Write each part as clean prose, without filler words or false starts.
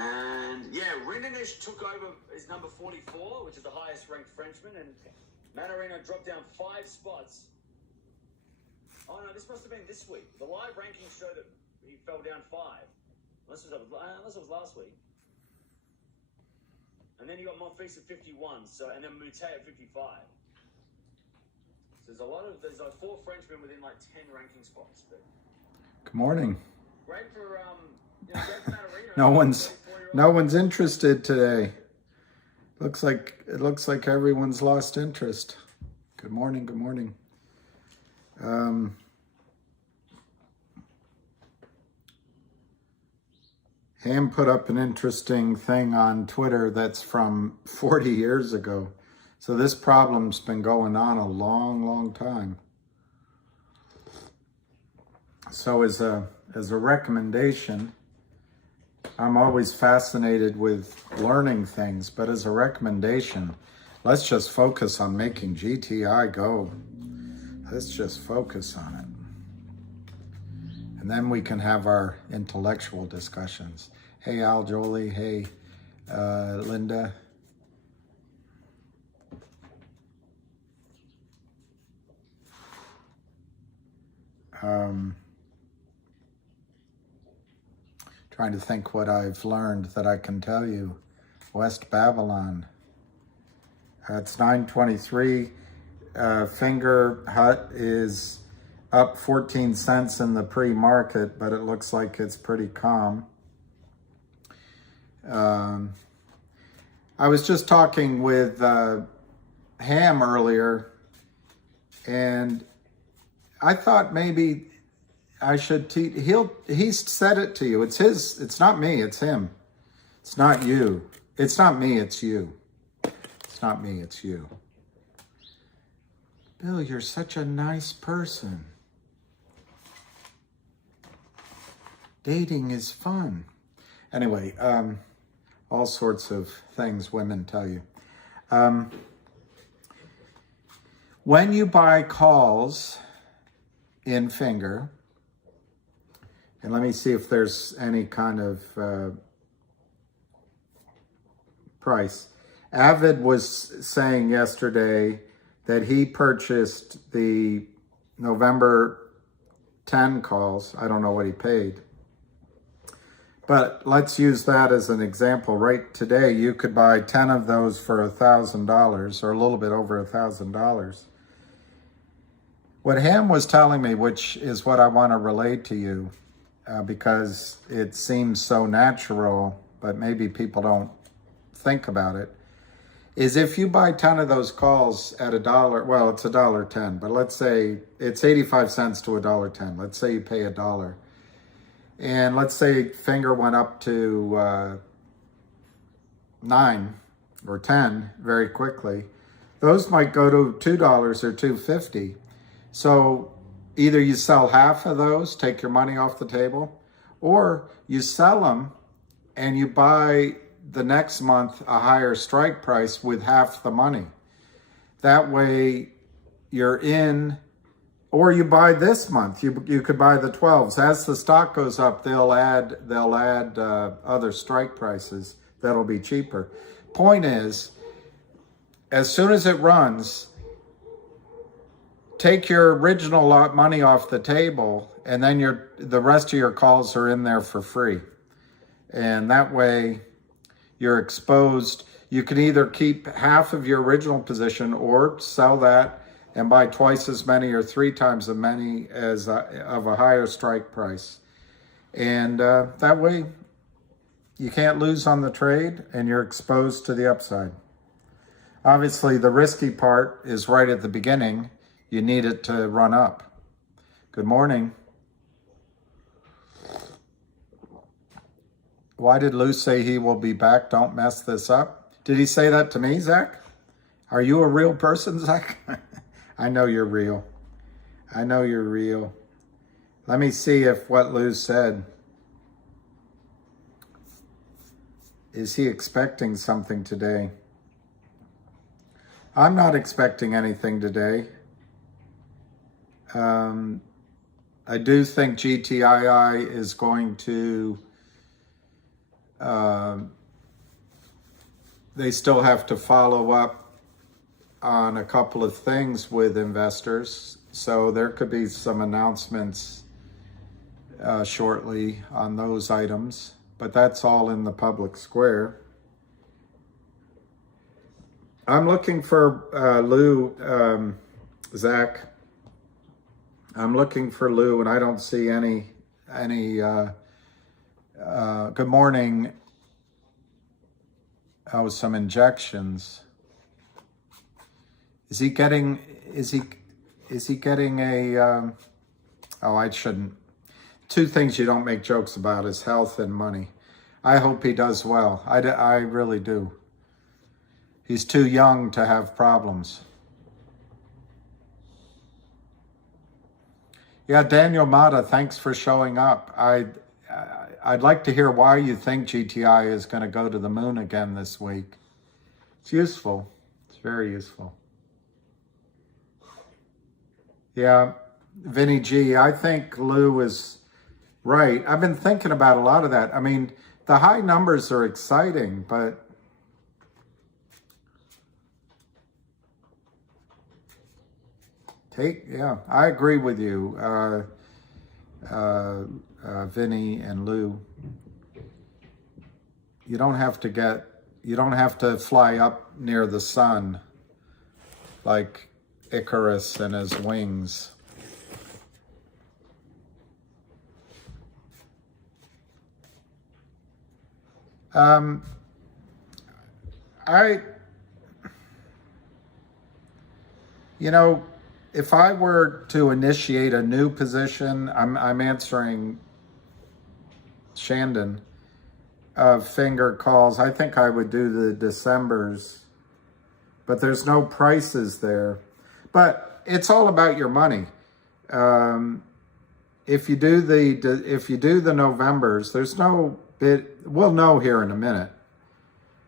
And yeah, Rindenesh took over as number 44, which is the highest ranked Frenchman, and Manarino dropped down 5 spots. Oh no, this must have been this week. The live rankings showed that he fell down 5. Unless it was last week. And then you got Monfils at 51, and then Moutet at 55. So there's like 4 Frenchmen within like 10 ranking spots. But good morning. Great for great for Manarino. No one's interested today. It looks like everyone's lost interest. Good morning. Good morning. Ham put up an interesting thing on Twitter that's from 40 years ago. So this problem's been going on a long, long time. So as a recommendation, I'm always fascinated with learning things, but as a recommendation, let's just focus on making GTI go. Let's just focus on it. And then we can have our intellectual discussions. Hey, Al, Jolie. Hey, Linda. Trying to think what I've learned that I can tell you. West Babylon. It's 9:23. Finger Hut is up 14 cents in the pre-market, but it looks like it's pretty calm. I was just talking with Ham earlier, and I thought maybe I should teach. He's said it to you. It's his. It's not me. It's him. It's not you. It's not me. It's you. It's not me. It's you. Bill, you're such a nice person. Dating is fun. Anyway, all sorts of things women tell you. When you buy calls in Finger, and let me see if there's any kind of price. Avid was saying yesterday that he purchased the November 10 calls. I don't know what he paid. But let's use that as an example. Right today, you could buy 10 of those for $1,000 or a little bit over $1,000. What Ham was telling me, which is what I want to relay to you, because it seems so natural, but maybe people don't think about it, is if you buy 10 of those calls at $1, well, it's $1.10, but let's say it's 85 cents to $1.10. Let's say you pay $1. And let's say Finger went up to 9 or 10 very quickly. Those might go to $2 or $2.50. So either you sell half of those, take your money off the table, or you sell them and you buy the next month a higher strike price with half the money. That way you're in. Or you buy this month. You could buy the 12s. As the stock goes up, they'll add other strike prices that'll be cheaper. Point is, as soon as it runs, take your original money off the table, and then the rest of your calls are in there for free. And that way, you're exposed. You can either keep half of your original position or sell that and buy twice as many or 3 times as many as of a higher strike price. And that way, you can't lose on the trade and you're exposed to the upside. Obviously, the risky part is right at the beginning. You need it to run up. Good morning. Why did Lou say he will be back? Don't mess this up. Did he say that to me, Zach? Are you a real person, Zach? I know you're real. I know you're real. Let me see if what Lou said. Is he expecting something today? I'm not expecting anything today. I do think GTII is going to they still have to follow up on a couple of things with investors. So there could be some announcements shortly on those items, but that's all in the public square. I'm looking for Lou, Zach. I'm looking for Lou, and I don't see any. Good morning. Oh, some injections. Is he getting a? Oh, I shouldn't. Two things you don't make jokes about is health and money. I hope he does well. I really do. He's too young to have problems. Yeah, Daniel Mata, thanks for showing up. I'd like to hear why you think GTI is going to go to the moon again this week. It's useful. It's very useful. Yeah, Vinny G, I think Lou is right. I've been thinking about a lot of that. I mean, the high numbers are exciting, but I agree with you, Vinny and Lou. You don't have to fly up near the sun like Icarus and his wings. If I were to initiate a new position, I'm answering Shandon of finger calls. I think I would do the Decembers, but there's no prices there. But it's all about your money. If you do the Novembers, there's no bid. We'll know here in a minute.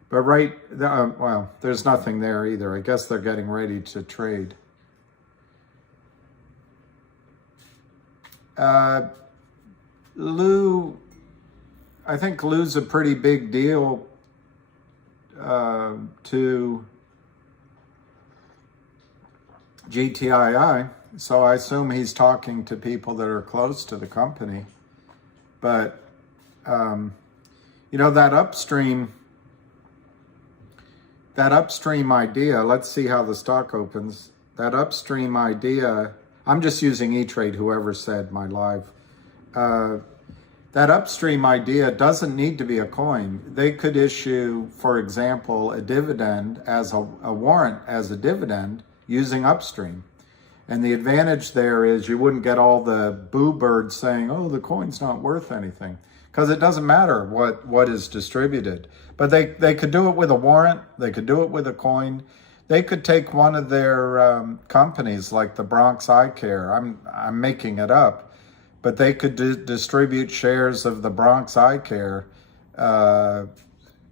But well, there's nothing there either. I guess they're getting ready to trade. Lou, I think Lou's a pretty big deal to GTII, so I assume he's talking to people that are close to the company. But that upstream idea, let's see how the stock opens. That upstream idea, I'm just using E-Trade, whoever said my live. That upstream idea doesn't need to be a coin. They could issue, for example, a dividend as a warrant as a dividend using Upstream. And the advantage there is you wouldn't get all the boo birds saying, oh, the coin's not worth anything. Because it doesn't matter what is distributed. But they could do it with a warrant. They could do it with a coin. They could take one of their companies like the Bronx Eye Care. I'm making it up, but they could distribute shares of the Bronx Eye Care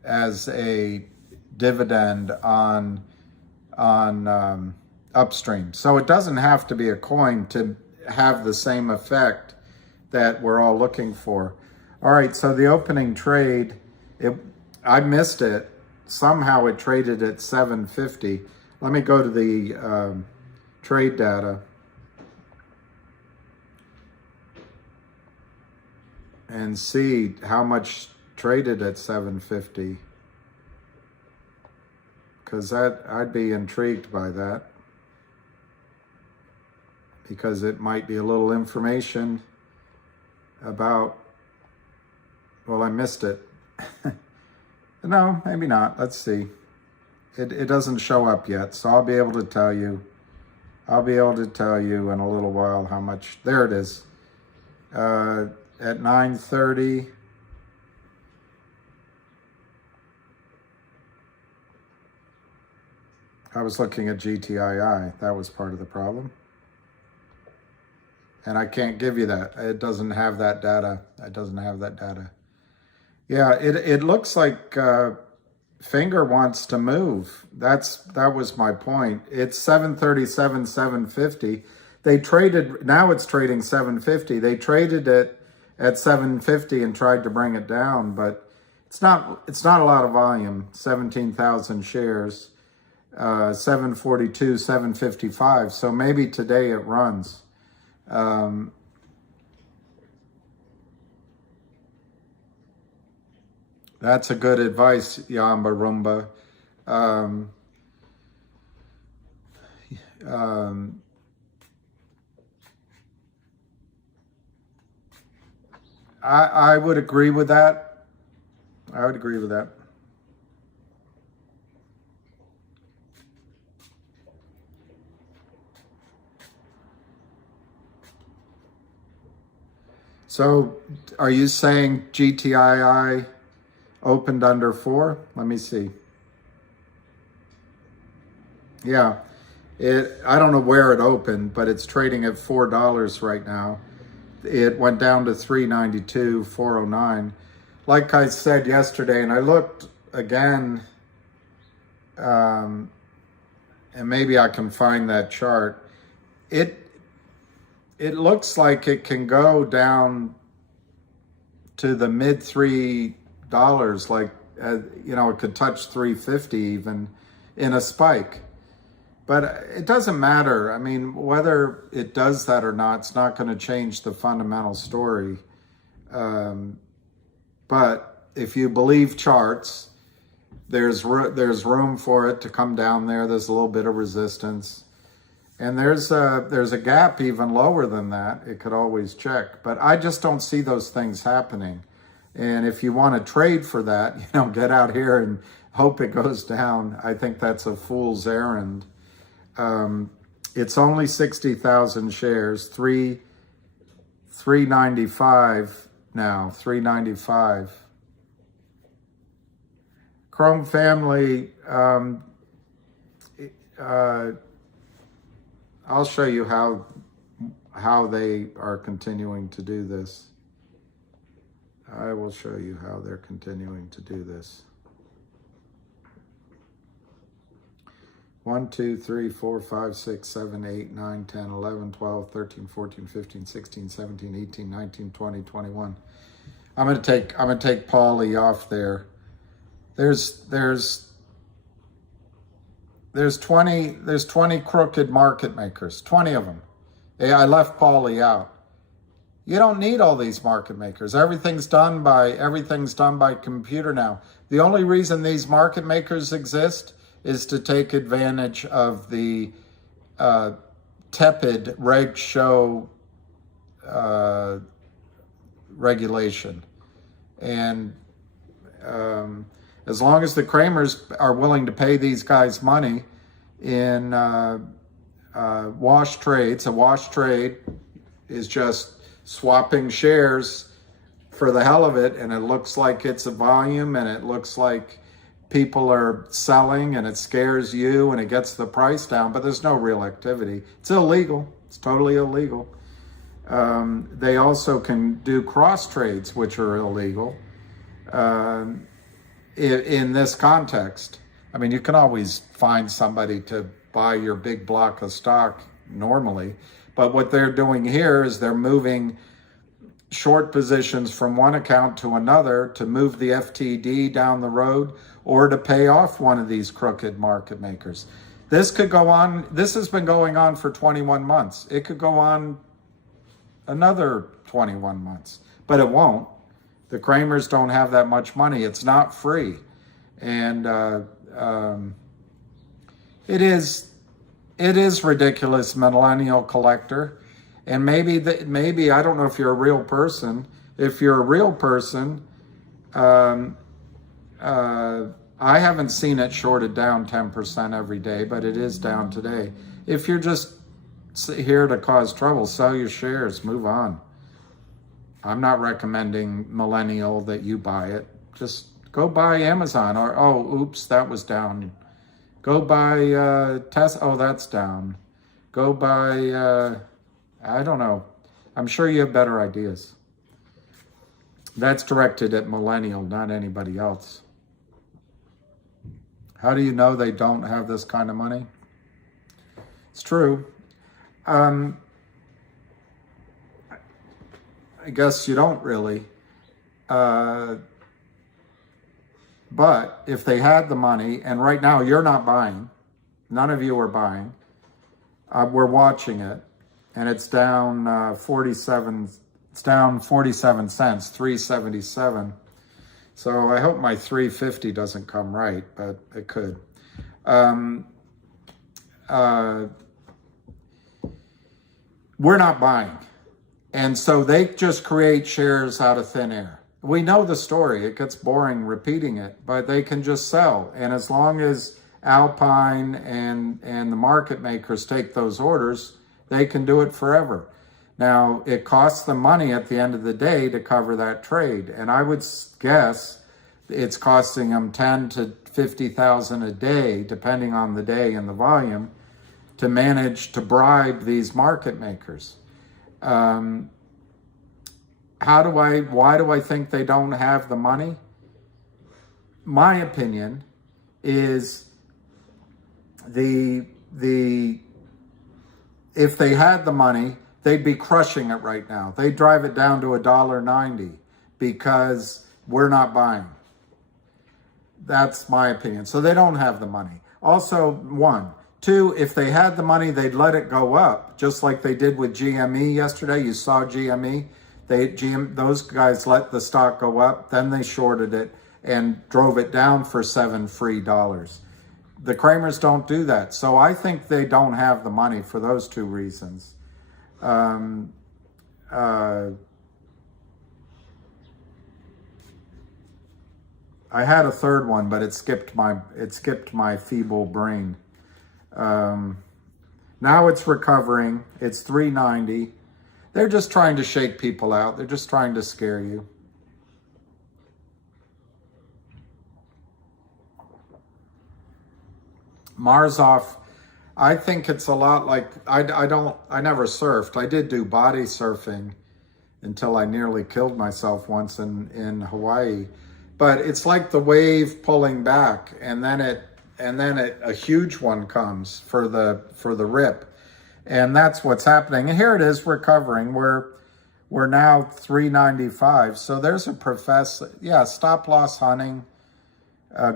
as a dividend on Upstream. So it doesn't have to be a coin to have the same effect that we're all looking for. All right, so the opening trade, I missed it. Somehow it traded at 750. Let me go to the trade data and see how much traded at 750. Because I'd be intrigued by that. Because it might be a little information about, well, I missed it. No, maybe not. Let's see. It doesn't show up yet, so I'll be able to tell you. I'll be able to tell you in a little while how much. There it is. At 9:30. I was looking at GTII. That was part of the problem. And I can't give you that. It doesn't have that data. It doesn't have that data. Yeah, it looks like Finger wants to move. That was my point. It's 737, 750. They traded, now it's trading 750. They traded it at 750 and tried to bring it down, but It's not a lot of volume, 17,000 shares, 742, 755. So maybe today it runs. That's a good advice, Yamba Rumba. I would agree with that. I would agree with that. So are you saying GTII opened under 4? Let me see. Yeah, I don't know where it opened, but it's trading at $4 right now. It went down to 392, 409. Like I said yesterday, and I looked again, and maybe I can find that chart. It looks like it can go down to the mid $3, like you know, it could touch 350 even in a spike. But it doesn't matter. I mean, whether it does that or not, it's not going to change the fundamental story. But if you believe charts, there's room for it to come down there. There's a little bit of resistance. And there's a gap even lower than that. It could always check. But I just don't see those things happening. And if you want to trade for that, you know, get out here and hope it goes down. I think that's a fool's errand. It's only 60,000 shares, 395 now, 395. Chrome family, I'll show you how they are continuing to do this. I will show you how they're continuing to do this. 1, 2, 3, 4, 5, 6, 7, 8, 9, 10, 11, 12, 13, 14, 15, 16, 17, 18, 19, 20, 21. I'm gonna take Paulie off there. There's 20 crooked market makers, 20 of them. I left Paulie out. You don't need all these market makers. Everything's done by computer now. The only reason these market makers exist is to take advantage of the tepid reg show regulation. And as long as the Kramers are willing to pay these guys money in wash trades, a wash trade is just swapping shares for the hell of it, and it looks like it's a volume, and it looks like people are selling, and it scares you, and it gets the price down, but there's no real activity. It's illegal. It's totally illegal. They also can do cross trades, which are illegal in this context. I mean, you can always find somebody to buy your big block of stock normally, but what they're doing here is they're moving short positions from one account to another to move the FTD down the road or to pay off one of these crooked market makers. This could go on. This has been going on for 21 months. It could go on another 21 months, but it won't. The Kramers don't have that much money. It's not free. And it is ridiculous, millennial collector. And maybe I don't know if you're a real person. If you're a real person, I haven't seen it shorted down 10% every day, but it is down today. If you're just here to cause trouble, sell your shares, move on. I'm not recommending millennial that you buy it. Just go buy Amazon, or, oh, oops, that was down. Go buy Tesla, oh, that's down. Go buy, I don't know. I'm sure you have better ideas. That's directed at millennial, not anybody else. How do you know they don't have this kind of money? It's true. I guess you don't really. But if they had the money, and right now you're not buying, none of you are buying, we're watching it, and it's down 47. It's down 47 cents, 377. So I hope my 350 doesn't come right, but it could. We're not buying. And so they just create shares out of thin air. We know the story. It gets boring repeating it, but they can just sell. And as long as Alpine and the market makers take those orders, they can do it forever. Now, it costs them money at the end of the day to cover that trade. And I would guess it's costing them 10 to 50,000 a day, depending on the day and the volume, to manage to bribe these market makers. Why do I think they don't have the money? My opinion is if they had the money, they'd be crushing it right now. They'd drive it down to $1.90 because we're not buying. That's my opinion. So they don't have the money. Also, one. Two, if they had the money, they'd let it go up, just like they did with GME yesterday. You saw GME. Those guys let the stock go up, then they shorted it and drove it down for $7 free. The Kramers don't do that. So I think they don't have the money for those two reasons. I had a third one, but it skipped my feeble brain. Now it's recovering. It's 390. They're just trying to shake people out. They're just trying to scare you. Marzoff, I think it's a lot like, I never surfed. I did do body surfing until I nearly killed myself once in Hawaii. But it's like the wave pulling back, and then a huge one comes for the rip. And that's what's happening. And here it is recovering. We're now 395. So there's a professor. Yeah, stop loss hunting,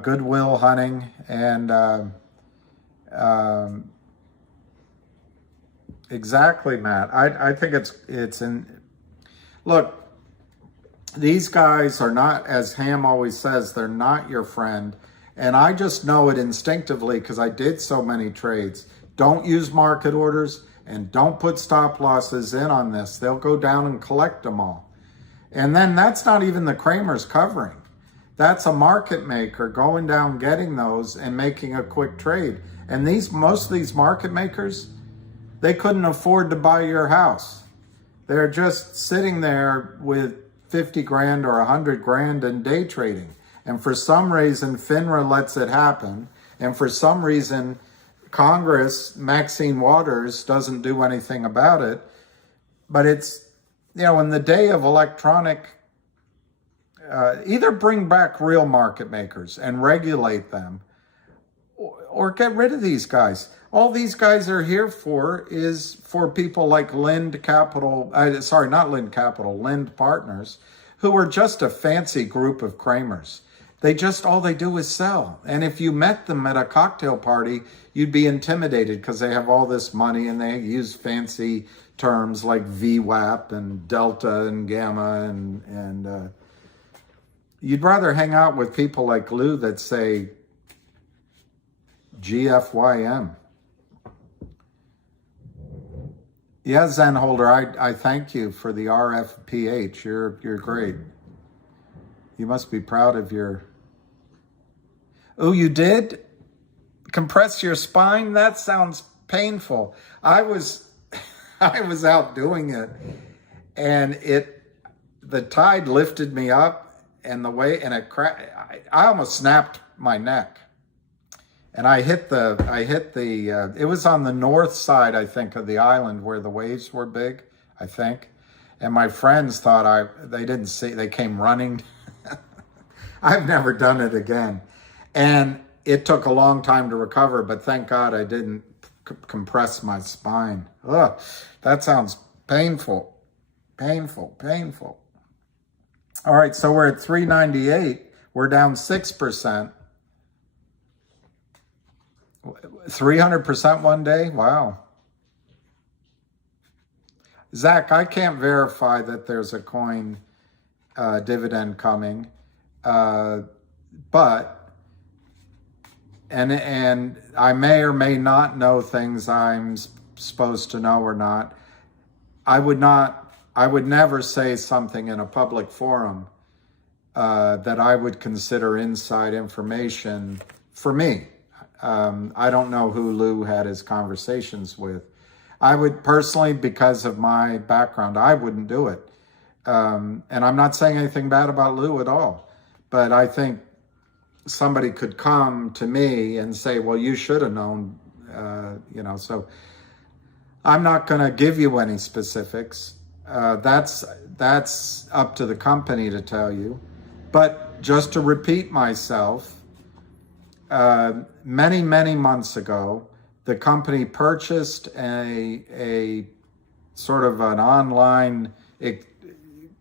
goodwill hunting, and exactly, Matt. I think it's in. Look, these guys are not, as Ham always says, they're not your friend. And I just know it instinctively because I did so many trades. Don't use market orders and don't put stop losses in on this. They'll go down and collect them all. And then that's not even the Kramers covering. That's a market maker going down, getting those and making a quick trade. And most of these market makers, they couldn't afford to buy your house. They're just sitting there with 50 grand or 100 grand in day trading. And for some reason, Finra lets it happen. And for some reason, Congress, Maxine Waters, doesn't do anything about it. But it's, in the day of electronic, either bring back real market makers and regulate them, or get rid of these guys. All these guys are here for is for people like Lind Capital, not Lind Capital, Lind Partners, who are just a fancy group of Kramers. All they do is sell. And if you met them at a cocktail party, you'd be intimidated because they have all this money and they use fancy terms like VWAP and Delta and Gamma and you'd rather hang out with people like Lou that say GFYM. Yeah, Zen Holder, I thank you for the RFPH. You're great. You must be proud of your... Oh, you did? Compress your spine? That sounds painful. I was out doing it, and the tide lifted me up, and it almost snapped my neck. And I hit the it was on the north side, I think, of the island where the waves were big, I think. And my friends thought they didn't see, they came running. I've never done it again. And it took a long time to recover, but thank God I didn't compress my spine. Ugh, that sounds painful, painful, painful. All right, so we're at 398. We're down 6%. 300% one day? Wow. Zach, I can't verify that there's a coin dividend coming, but and I may or may not know things I'm supposed to know or not. I would never say something in a public forum that I would consider inside information for me. I don't know who Lou had his conversations with. I would personally, because of my background, I wouldn't do it. And I'm not saying anything bad about Lou at all, but I think somebody could come to me and say, well, you should have known, so I'm not going to give you any specifics. That's up to the company to tell you. But just to repeat myself, many, many months ago, the company purchased a sort of an online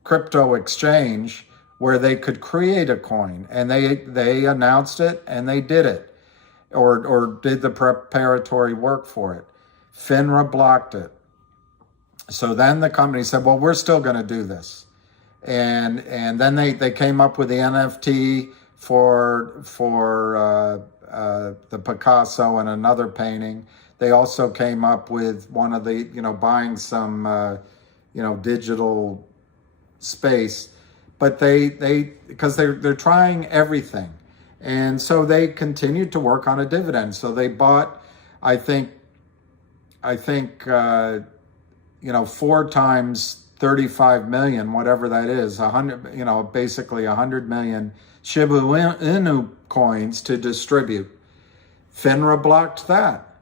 crypto exchange where they could create a coin, and they announced it and they did it, or did the preparatory work for it. Finra blocked it. So then the company said, well, we're still going to do this. And then they came up with the NFT for the Picasso and another painting. They also came up with one of the, buying some, digital space. But because they're trying everything. And so they continued to work on a dividend. So they bought, I think 4 times 35 million, whatever that is, 100, basically 100 million Shiba Inu coins to distribute. Finra blocked that.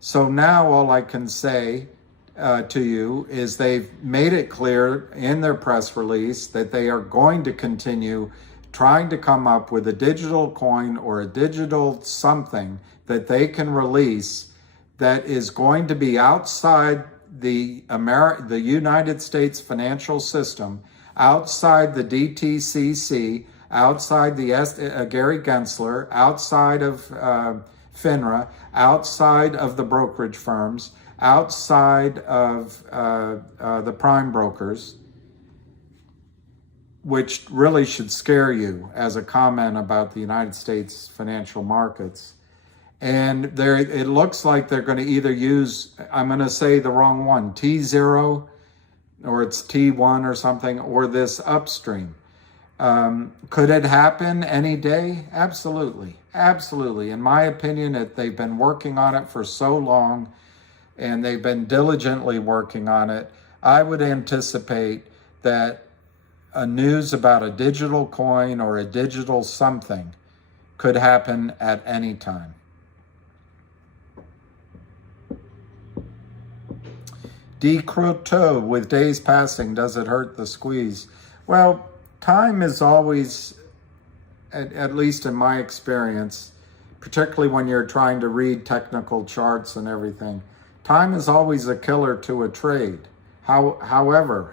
So now all I can say to you is they've made it clear in their press release that they are going to continue trying to come up with a digital coin or a digital something that they can release that is going to be outside the United States financial system, outside the DTCC, outside the Gary Gensler, outside of Finra, outside of the brokerage firms, outside of the prime brokers, which really should scare you as a comment about the United States financial markets. And it looks like they're going to either use, I'm going to say the wrong one, T0, or it's T1 or something, or this Upstream. Could it happen any day? Absolutely. Absolutely. In my opinion, they've been working on it for so long, and they've been diligently working on it. I would anticipate that a news about a digital coin or a digital something could happen at any time. Decroteau, with days passing, does it hurt the squeeze? Well, time is always, at least in my experience, particularly when you're trying to read technical charts and everything, time is always a killer to a trade. However,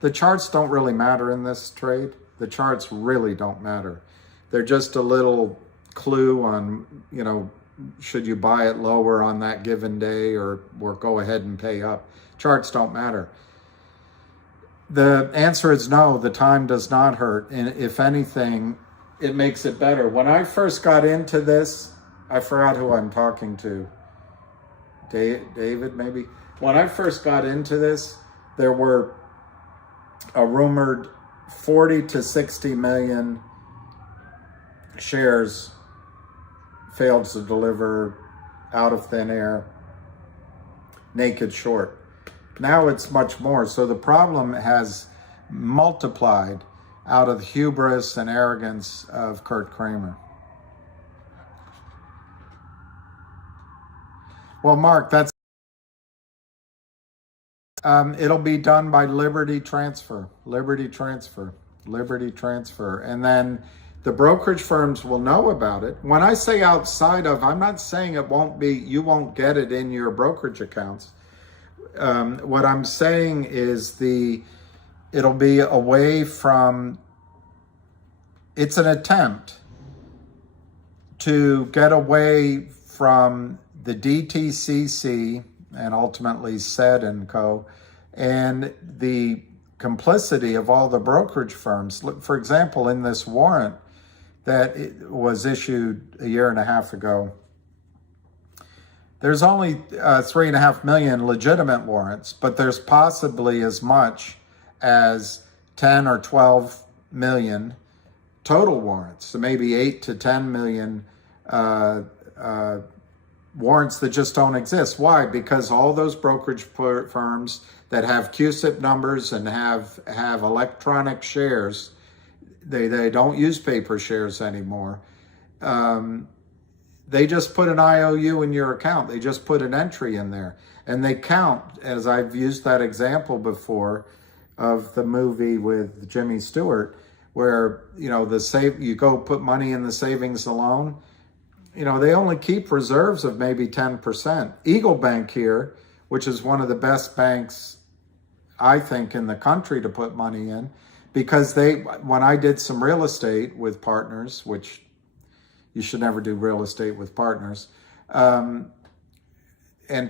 the charts don't really matter in this trade. The charts really don't matter. They're just a little clue on, should you buy it lower on that given day or go ahead and pay up. Charts don't matter. The answer is no, the time does not hurt. And if anything, it makes it better. When I first got into this, I forgot who I'm talking to. David, maybe? When I first got into this, there were a rumored 40 to 60 million shares failed to deliver out of thin air, naked short. Now it's much more. So the problem has multiplied out of the hubris and arrogance of Kurt Kramer. Well, Mark, that's it'll be done by Liberty Transfer. And then the brokerage firms will know about it. When I say outside of, I'm not saying it won't be, you won't get it in your brokerage accounts. What I'm saying is the it'll be away from, it's an attempt to get away from the DTCC and ultimately SED and Co. and the complicity of all the brokerage firms. For example, in this warrant that was issued a year and a half ago, there's only 3.5 million legitimate warrants, but there's possibly as much as 10 or 12 million total warrants. So maybe 8 to 10 million warrants that just don't exist. Why? Because all those brokerage firms that have CUSIP numbers and have electronic shares, they don't use paper shares anymore. They just put an IOU in your account. They just put an entry in there. And they count, as I've used that example before of the movie with Jimmy Stewart, where, you know, you go put money in the savings alone. You know, they only keep reserves of maybe 10%. Eagle Bank here, which is one of the best banks, I think, in the country to put money in, because when I did some real estate with partners, which you should never do real estate with partners, and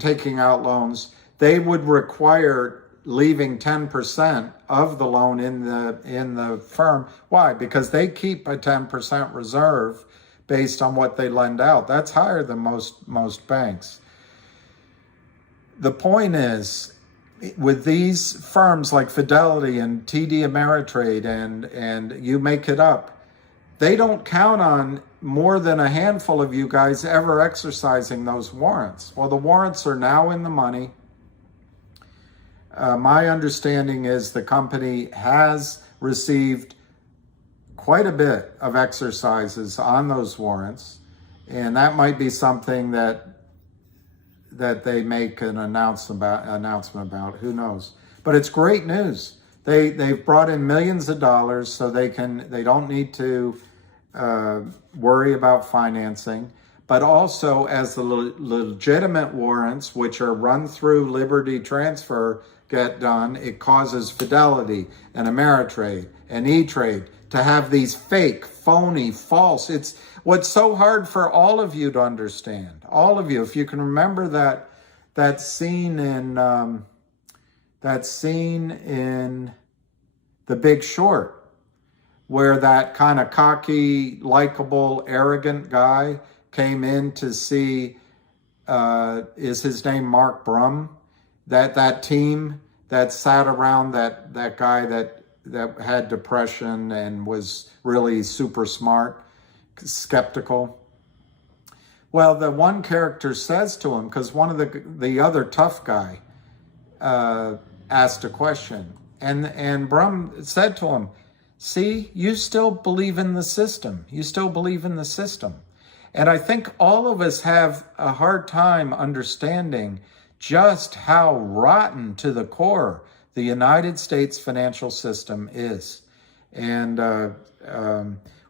taking out loans, they would require leaving 10% of the loan in the firm. Why? Because they keep a 10% reserve based on what they lend out. That's higher than most banks. The point is, with these firms like Fidelity and TD Ameritrade and you make it up, they don't count on more than a handful of you guys ever exercising those warrants. Well, the warrants are now in the money. My understanding is the company has received quite a bit of exercises on those warrants, and that might be something that they make an announcement about. Who knows? But it's great news. They've brought in millions of dollars, so they don't need to worry about financing. But also, as the legitimate warrants, which are run through Liberty Transfer, get done, it causes Fidelity and Ameritrade and E-Trade to have these fake, phony, false. It's what's so hard for all of you to understand. All of you, if you can remember that scene in The Big Short, where that kind of cocky, likable, arrogant guy came in to see, is his name Mark Brum? That team that sat around that guy that had depression and was really super smart, skeptical. Well, the one character says to him, because one of the other tough guy asked a question, and Brum said to him, see, you still believe in the system. You still believe in the system. And I think all of us have a hard time understanding just how rotten to the core the United States financial system is. And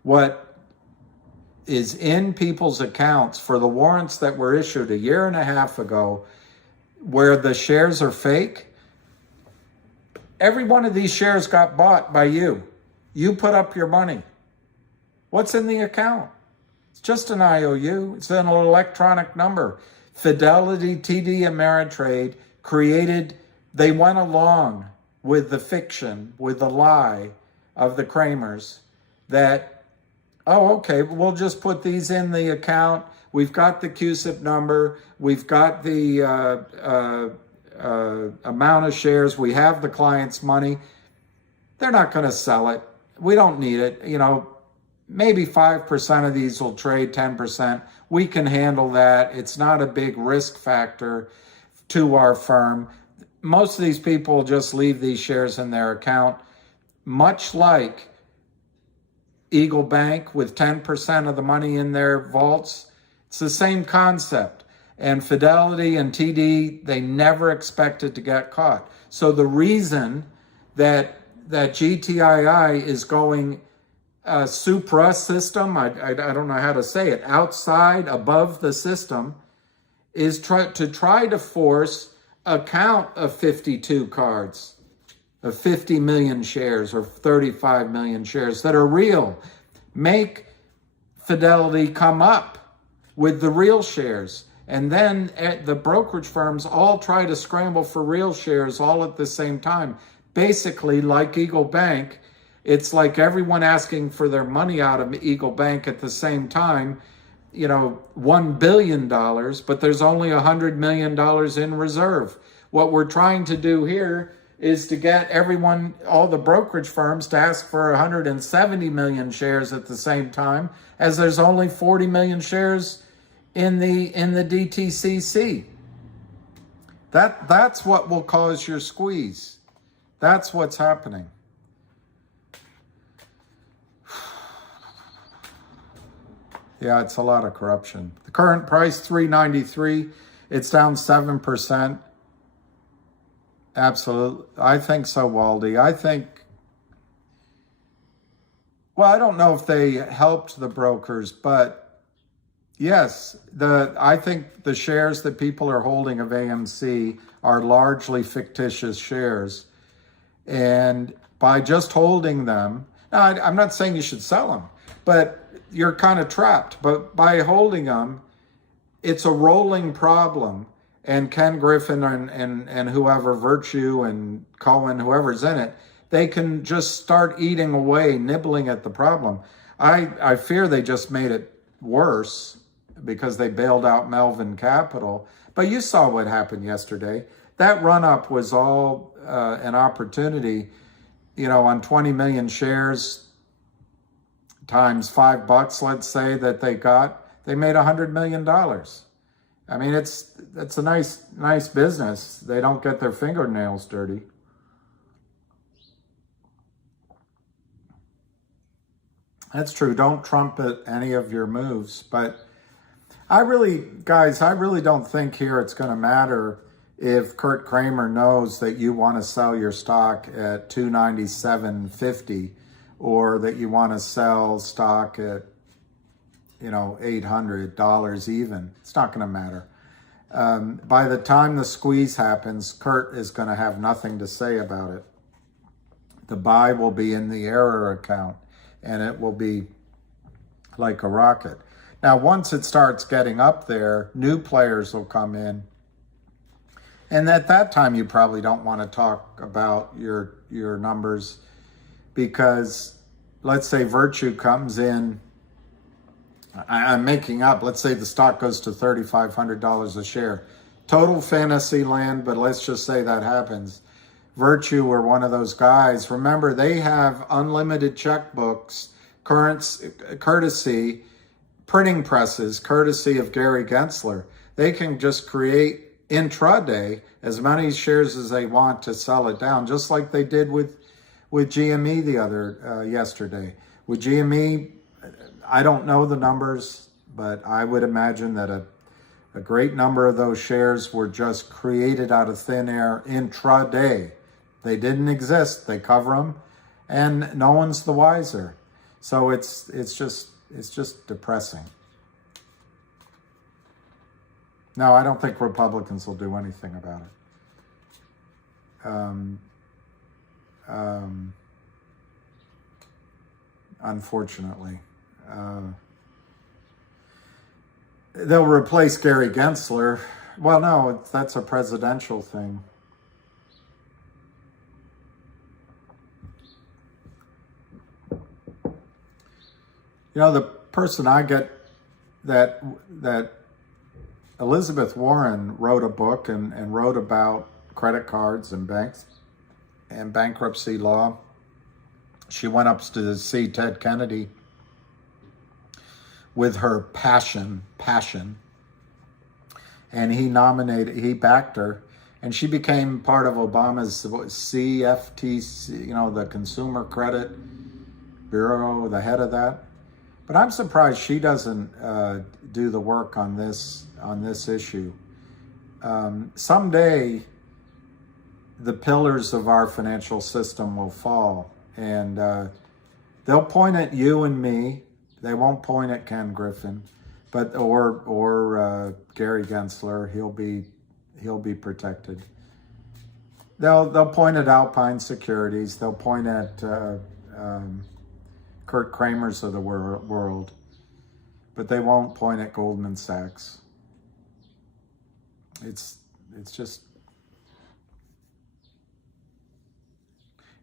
what is in people's accounts for the warrants that were issued a year and a half ago, where the shares are fake, every one of these shares got bought by you. You put up your money. What's in the account? It's just an IOU. It's an electronic number. Fidelity, TD Ameritrade they went along with the fiction, with the lie of the Kramers that, oh, okay, we'll just put these in the account. We've got the CUSIP number. We've got the amount of shares. We have the client's money. They're not going to sell it. We don't need it. You know, maybe 5% of these will trade, 10%. We can handle that. It's not a big risk factor to our firm. Most of these people just leave these shares in their account, much like Eagle Bank with 10% of the money in their vaults. It's the same concept. And Fidelity and TD, they never expected to get caught. So the reason that GTII is going supra system, I don't know how to say it, outside, above the system, is to try to force a count of 52 cards. of 50 million shares or 35 million shares that are real. Make Fidelity come up with the real shares. And then the brokerage firms all try to scramble for real shares all at the same time. Basically, like Eagle Bank, it's like everyone asking for their money out of Eagle Bank at the same time. You know, $1 billion, but there's only $100 million in reserve. What we're trying to do here is to get everyone, all the brokerage firms, to ask for 170 million shares at the same time, as there's only 40 million shares in the DTCC. That's what will cause your squeeze. That's what's happening. Yeah, it's a lot of corruption. The current price, $3.93. It's down 7%. Absolutely. I think so, Waldy. I think, well, I don't know if they helped the brokers, but yes, I think the shares that people are holding of AMC are largely fictitious shares. And by just holding them, now, I'm not saying you should sell them, but you're kind of trapped. But by holding them, it's a rolling problem. And Ken Griffin and whoever, Virtue and Cohen, whoever's in it, they can just start eating away, nibbling at the problem. I fear they just made it worse because they bailed out Melvin Capital. But you saw what happened yesterday. That run-up was all an opportunity, you know, on 20 million shares times $5, let's say, that they got, they made $100 million. I mean, it's a nice business. They don't get their fingernails dirty. That's true. Don't trumpet any of your moves. But guys, I really don't think here it's going to matter if Kurt Kramer knows that you want to sell your stock at $297.50 or that you want to sell stock at, you know, $800 even. It's not going to matter. By the time the squeeze happens, Kurt is going to have nothing to say about it. The buy will be in the error account, and it will be like a rocket. Now, once it starts getting up there, new players will come in. And at that time, you probably don't want to talk about your numbers because let's say Virtue comes in. I'm making up. Let's say the stock goes to $3,500 a share. Total fantasy land, but let's just say that happens. Virtue or one of those guys. Remember, they have unlimited checkbooks, courtesy, printing presses, courtesy of Gary Gensler. They can just create intraday as many shares as they want to sell it down, just like they did with GME yesterday. With GME, I don't know the numbers, but I would imagine that a great number of those shares were just created out of thin air intraday. They didn't exist. They cover them, and no one's the wiser. So it's just depressing. No, I don't think Republicans will do anything about it. Unfortunately. They'll replace Gary Gensler. Well, no, that's a presidential thing. You know, the person I get that Elizabeth Warren wrote a book and wrote about credit cards and banks and bankruptcy law. She went up to see Ted Kennedy with her passion, and he backed her, and she became part of Obama's CFTC, you know, the Consumer Credit Bureau, the head of that. But I'm surprised she doesn't do the work on this issue. Someday, the pillars of our financial system will fall, and they'll point at you and me. They won't point at Ken Griffin, but or Gary Gensler. He'll be protected. They'll point at Alpine Securities. They'll point at Kurt Kramer's of the world, but they won't point at Goldman Sachs. It's just,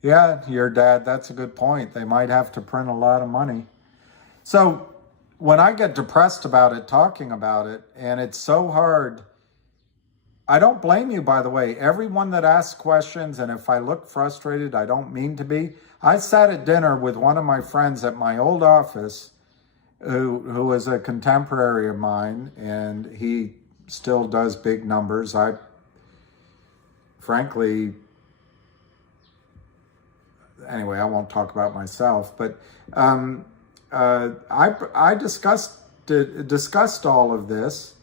yeah, your dad, that's a good point. They might have to print a lot of money. So when I get depressed about it, talking about it, and it's so hard, I don't blame you, by the way. Everyone that asks questions, and if I look frustrated, I don't mean to be. I sat at dinner with one of my friends at my old office who was a contemporary of mine, and he still does big numbers. I, frankly, anyway, I won't talk about myself, but I discussed all of this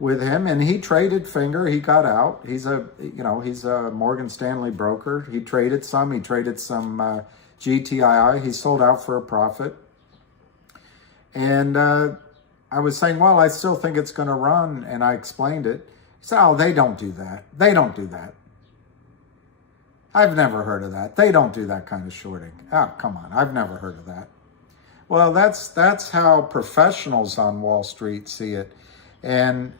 with him, and he traded Finra. He got out. He's a Morgan Stanley broker. He traded some GTII. He sold out for a profit. And I was saying, well, I still think it's going to run, and I explained it. He said, oh, they don't do that. They don't do that. I've never heard of that. They don't do that kind of shorting. Oh, come on. I've never heard of that. Well, that's how professionals on Wall Street see it. And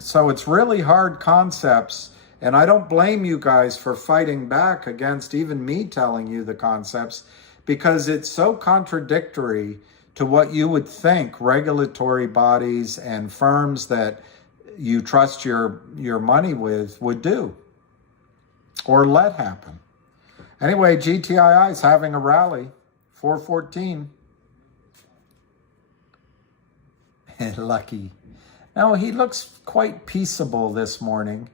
so it's really hard concepts, and I don't blame you guys for fighting back against even me telling you the concepts, because it's so contradictory to what you would think regulatory bodies and firms that you trust your money with would do or let happen. Anyway, GTII is having a rally, 414. Lucky. No, he looks quite peaceable this morning.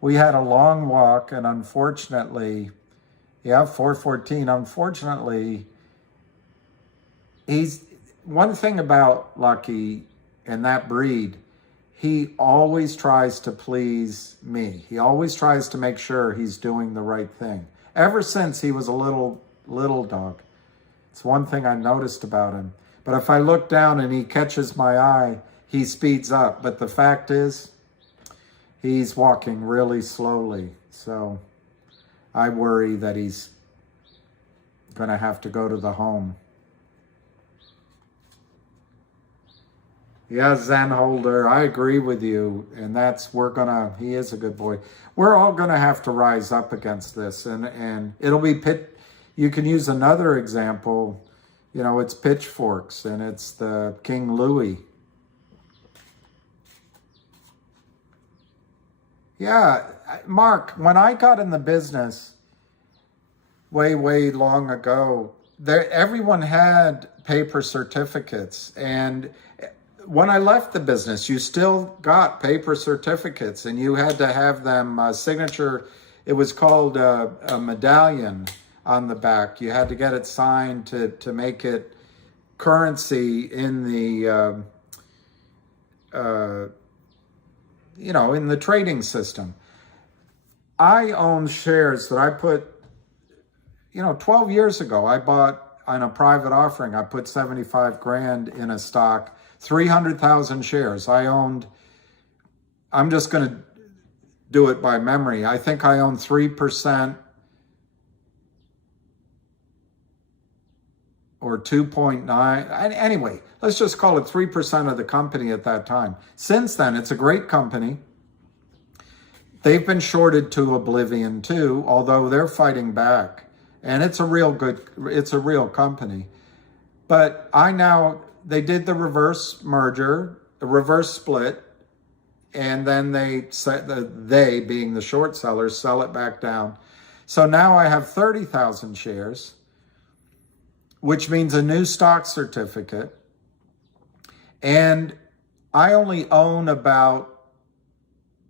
We had a long walk, and unfortunately, 414. Unfortunately, he's one thing about Lucky and that breed. He always tries to please me. He always tries to make sure he's doing the right thing. Ever since he was a little dog. It's one thing I noticed about him. But if I look down and he catches my eye, he speeds up. But the fact is, he's walking really slowly. So I worry that he's going to have to go to the home. Yeah, Zen Holder, I agree with you. And he is a good boy. We're all going to have to rise up against this. And it'll be you can use another example. It's pitchforks, and it's the King Louis. Yeah, Mark, when I got in the business way, way long ago, everyone had paper certificates. And when I left the business, you still got paper certificates, and you had to have them signature. It was called a medallion on the back. You had to get it signed to make it currency in the in the trading system. I own shares that I put, 12 years ago, I bought on a private offering. I put 75 grand in a stock, 300,000 shares. I'm just going to do it by memory. I think I own 3%. Or 2.9. Anyway, let's just call it 3% of the company at that time. Since then, it's a great company. They've been shorted to oblivion too, although they're fighting back. And it's a real company. But they did the reverse merger, the reverse split, and then they being the short sellers, sell it back down. So now I have 30,000 shares, which means a new stock certificate. And I only own about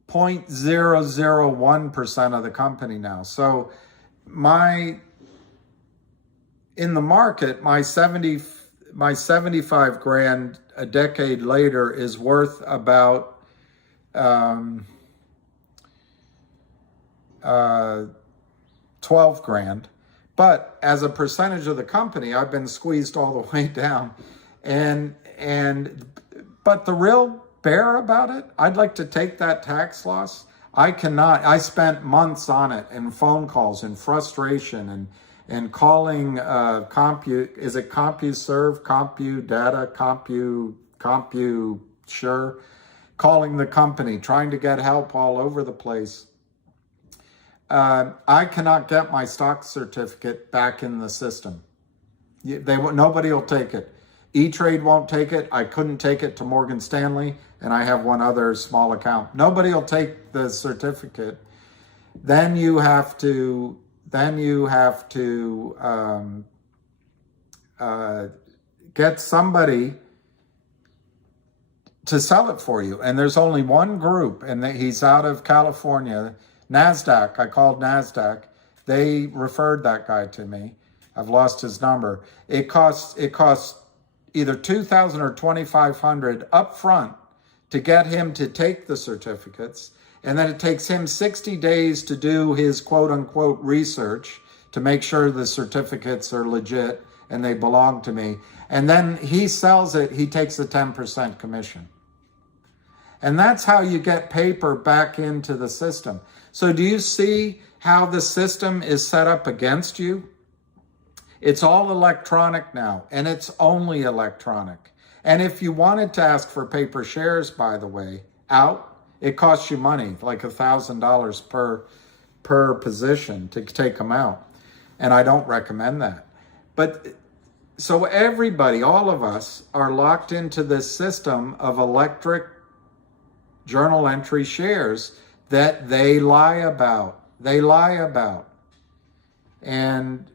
0.001% of the company now. So in the market, my 75 grand a decade later is worth about 12 grand. But as a percentage of the company, I've been squeezed all the way down. But the real bear about it, I'd like to take that tax loss. I spent months on it and phone calls and frustration and calling is it CompuServe, CompUData, CompuSure, calling the company, trying to get help all over the place. I cannot get my stock certificate back in the system. Nobody will take it. E-Trade won't take it. I couldn't take it to Morgan Stanley, and I have one other small account. Nobody will take the certificate. Then you have to get somebody to sell it for you. And there's only one group, and he's out of California. NASDAQ. I called NASDAQ. They referred that guy to me. I've lost his number. It costs either $2,000 or $2,500 up front to get him to take the certificates, and then it takes him 60 days to do his quote-unquote research to make sure the certificates are legit and they belong to me. And then he sells it, he takes a 10% commission. And that's how you get paper back into the system. So do you see how the system is set up against you? It's all electronic now, and it's only electronic. And if you wanted to ask for paper shares, by the way, it costs you money, like $1,000 per position to take them out. And I don't recommend that. But so everybody, all of us, are locked into this system of electric journal entry shares that they lie about. And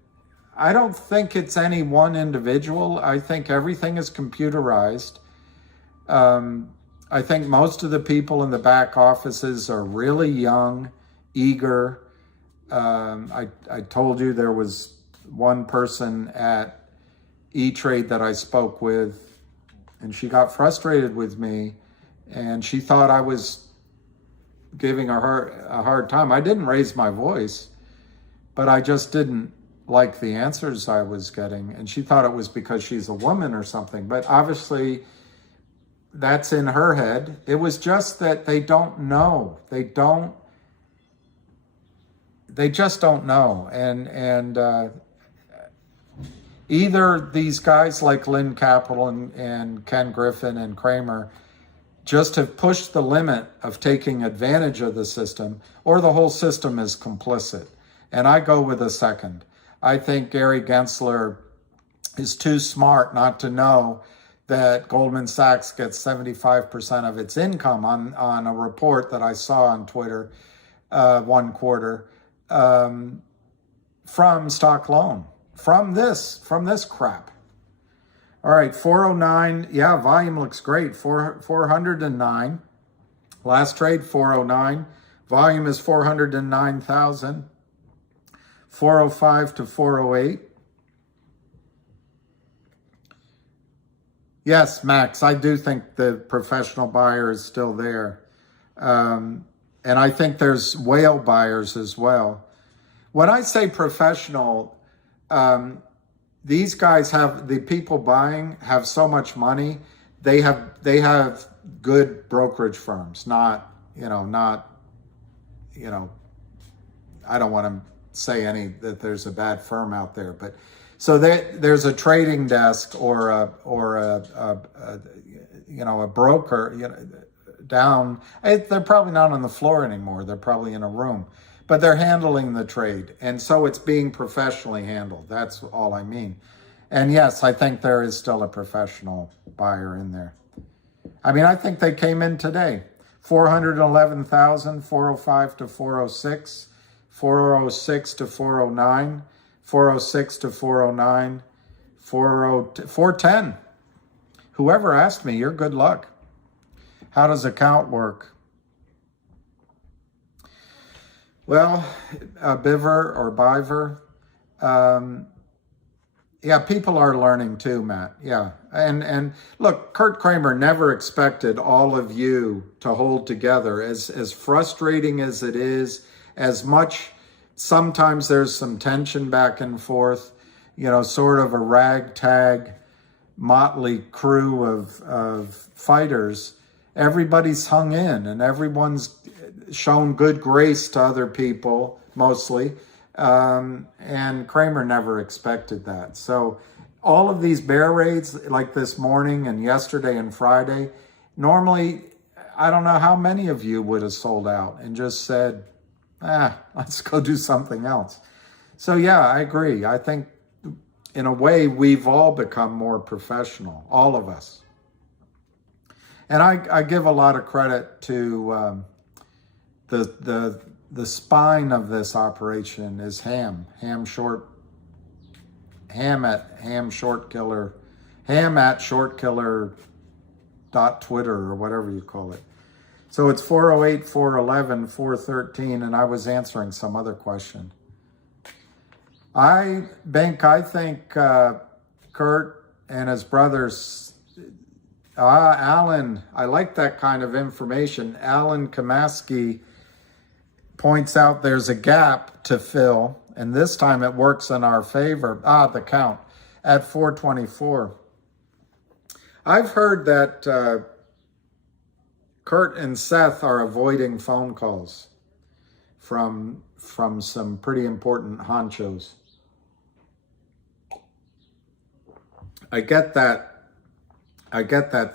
I don't think it's any one individual. I think everything is computerized. I think most of the people in the back offices are really young, eager. I told you there was one person at E-Trade that I spoke with, and she got frustrated with me, and she thought I was giving her a hard time. I didn't raise my voice, but I just didn't like the answers I was getting, and she thought it was because she's a woman or something, but obviously that's in her head. It was just that they don't know. They just don't know. And either these guys like Lynn Capital and Ken Griffin and Kramer just have pushed the limit of taking advantage of the system, or the whole system is complicit. And I go with the second. I think Gary Gensler is too smart not to know that Goldman Sachs gets 75% of its income on a report that I saw on Twitter one quarter from stock loan, from this crap. All right, 409. Yeah, volume looks great. 409. Last trade, 409. Volume is 409,000. 405 to 408. Yes, Max, I do think the professional buyer is still there. And I think there's whale buyers as well. When I say professional, these guys the people buying have so much money. They have good brokerage firms, not, I don't want to say that there's a bad firm out there, but so there's a trading desk or a broker down. They're probably not on the floor anymore. They're probably in a room, but they're handling the trade, and so it's being professionally handled. That's all I mean. And yes, I think there is still a professional buyer in there. I mean, I think they came in today. 411,000, 405 to 406, 406 to 409. 406 to 409, 410. Whoever asked me, you're good luck. How does account work? Well, Biver or Biver. Yeah, people are learning too, Matt. Yeah. And look, Kurt Kramer never expected all of you to hold together. As frustrating as it is, as much. Sometimes there's some tension back and forth, sort of a ragtag, motley crew of fighters. Everybody's hung in, and everyone's shown good grace to other people, mostly. And Kramer never expected that. So all of these bear raids, like this morning and yesterday and Friday, normally, I don't know how many of you would have sold out and just said, let's go do something else. So yeah, I agree. I think in a way, we've all become more professional, all of us. And I give a lot of credit to the spine of this operation is Ham at shortkiller.twitter or whatever you call it. So it's 408-411-413, and I was answering some other question. I think Kurt and his brothers, Alan, I like that kind of information. Alan Kamaski points out there's a gap to fill, and this time it works in our favor. The count at 424. I've heard that Kurt and Seth are avoiding phone calls from some pretty important honchos. I get that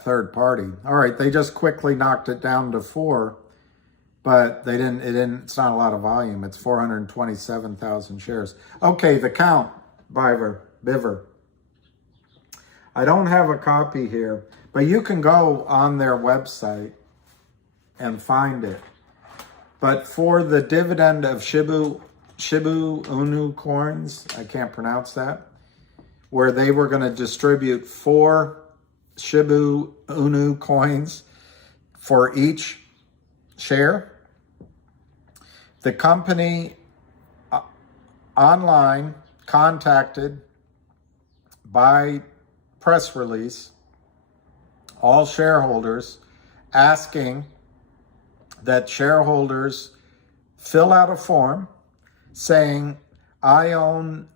third party. All right, they just quickly knocked it down to 4, but it's not a lot of volume. It's 427,000 shares. Okay, the count, Biver. I don't have a copy here, but you can go on their website and find it. But for the dividend of Shibu Inu coins, I can't pronounce that, where they were going to distribute 4 Shibu Inu coins for each share. The company online contacted by press release all shareholders, asking that shareholders fill out a form saying, I own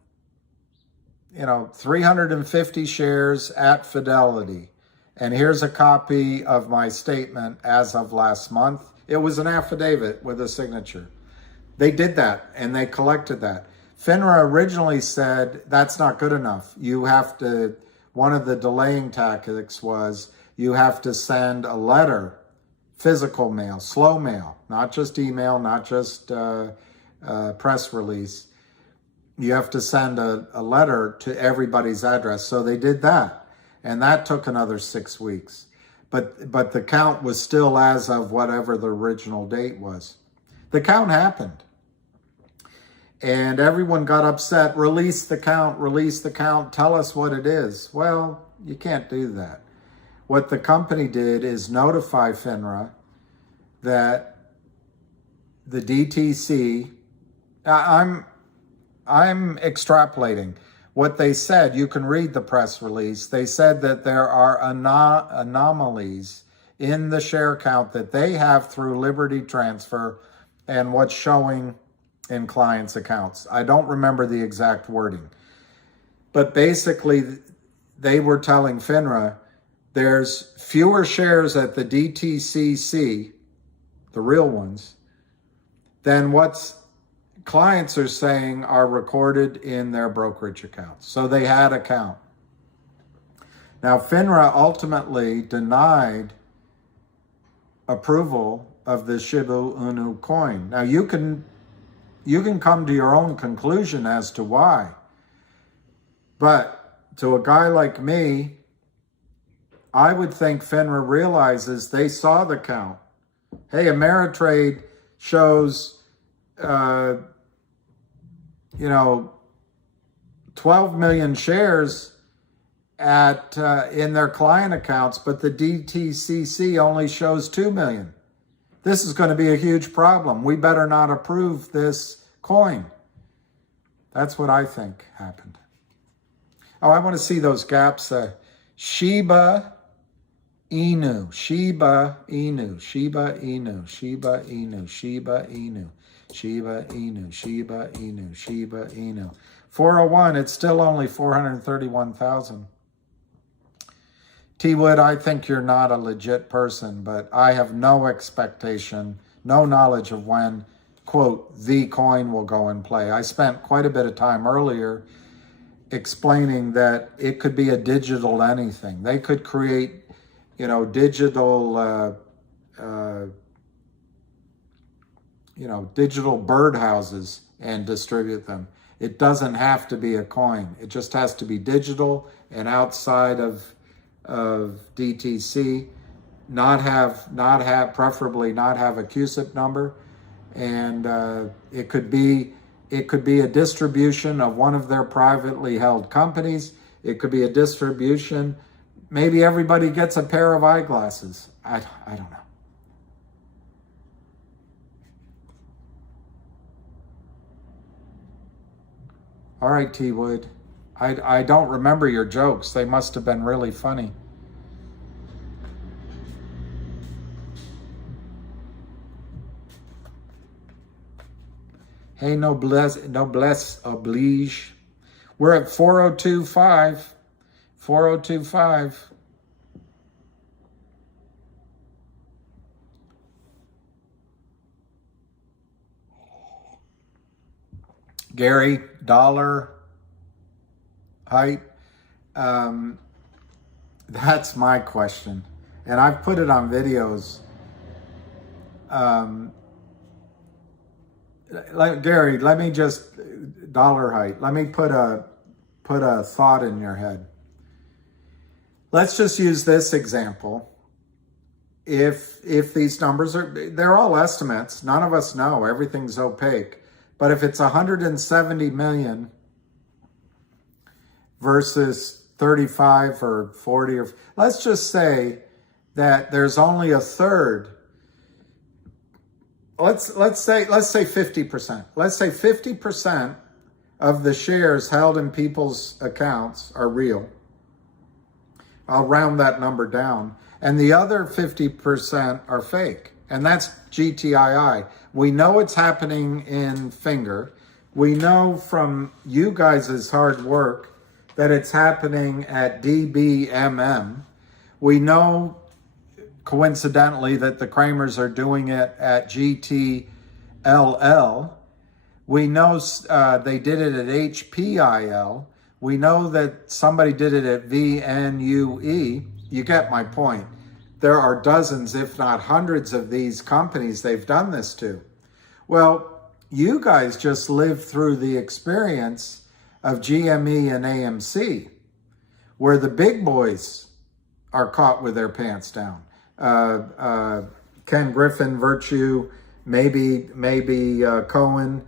350 shares at Fidelity. And here's a copy of my statement as of last month. It was an affidavit with a signature. They did that and they collected that. Finra originally said that's not good enough. One of the delaying tactics was you have to send a letter, physical mail, slow mail, not just email, not just press release. You have to send a letter to everybody's address. So they did that. And that took another 6 weeks. But the count was still as of whatever the original date was. The count happened. And everyone got upset. Release the count, tell us what it is. Well, you can't do that. What the company did is notify Finra that the DTC, I'm extrapolating. What they said, you can read the press release. They said that there are anomalies in the share count that they have through Liberty Transfer and what's showing in clients' accounts. I don't remember the exact wording. But basically, they were telling Finra, there's fewer shares at the DTCC, the real ones, than what's clients are saying are recorded in their brokerage accounts. So they had a count. Now, Finra ultimately denied approval of the Shiba Inu coin. Now, you can come to your own conclusion as to why. But to a guy like me, I would think Finra realizes they saw the count. Hey, Ameritrade shows 12 million shares in their client accounts, but the DTCC only shows 2 million. This is going to be a huge problem. We better not approve this coin. That's what I think happened. Oh, I want to see those gaps. Shiba Inu, Shiba Inu, Shiba Inu, Shiba Inu, Shiba Inu, Shiba Inu, Shiba Inu, Shiba Inu. 401, it's still only 431,000. T. Wood, I think you're not a legit person, but I have no expectation, no knowledge of when, quote, the coin will go in play. I spent quite a bit of time earlier explaining that it could be a digital anything. They could create, digital, digital birdhouses and distribute them. It doesn't have to be a coin. It just has to be digital and outside of DTC. Preferably not have a CUSIP number, and it could be a distribution of one of their privately held companies. It could be a distribution. Maybe everybody gets a pair of eyeglasses. I don't know. All right, T. Wood. I don't remember your jokes. They must have been really funny. Hey, noblesse oblige. We're at 4025. 4025. Gary, dollar height. That's my question. And I've put it on videos. Gary, let me just, dollar height. Let me put a thought in your head. Let's just use this example. If these numbers they're all estimates. None of us know. Everything's opaque. But if it's 170 million versus 35 or 40, or let's just say that there's only a third. Let's say 50%. Let's say 50% of the shares held in people's accounts are real. I'll round that number down. And the other 50% are fake. And that's GTII. We know it's happening in Finger. We know from you guys' hard work that it's happening at DBMM. We know, coincidentally, that the Kramers are doing it at GTLL. We know they did it at HPIL. We know that somebody did it at VNUE. You get my point. There are dozens, if not hundreds, of these companies they've done this to. Well, you guys just lived through the experience of GME and AMC, where the big boys are caught with their pants down. Ken Griffin, Virtue, maybe Cohen,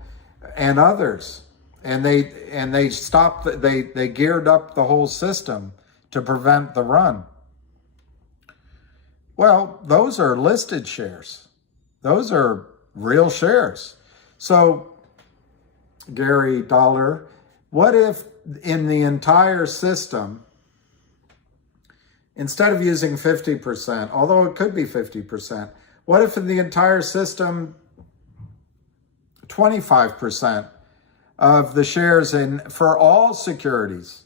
and others, and they stopped. They geared up the whole system to prevent the run. Well, those are listed shares. Those are real shares. So, Gary Dollar, what if in the entire system, instead of using 50%, although it could be 50%, what if in the entire system, 25% of the shares for all securities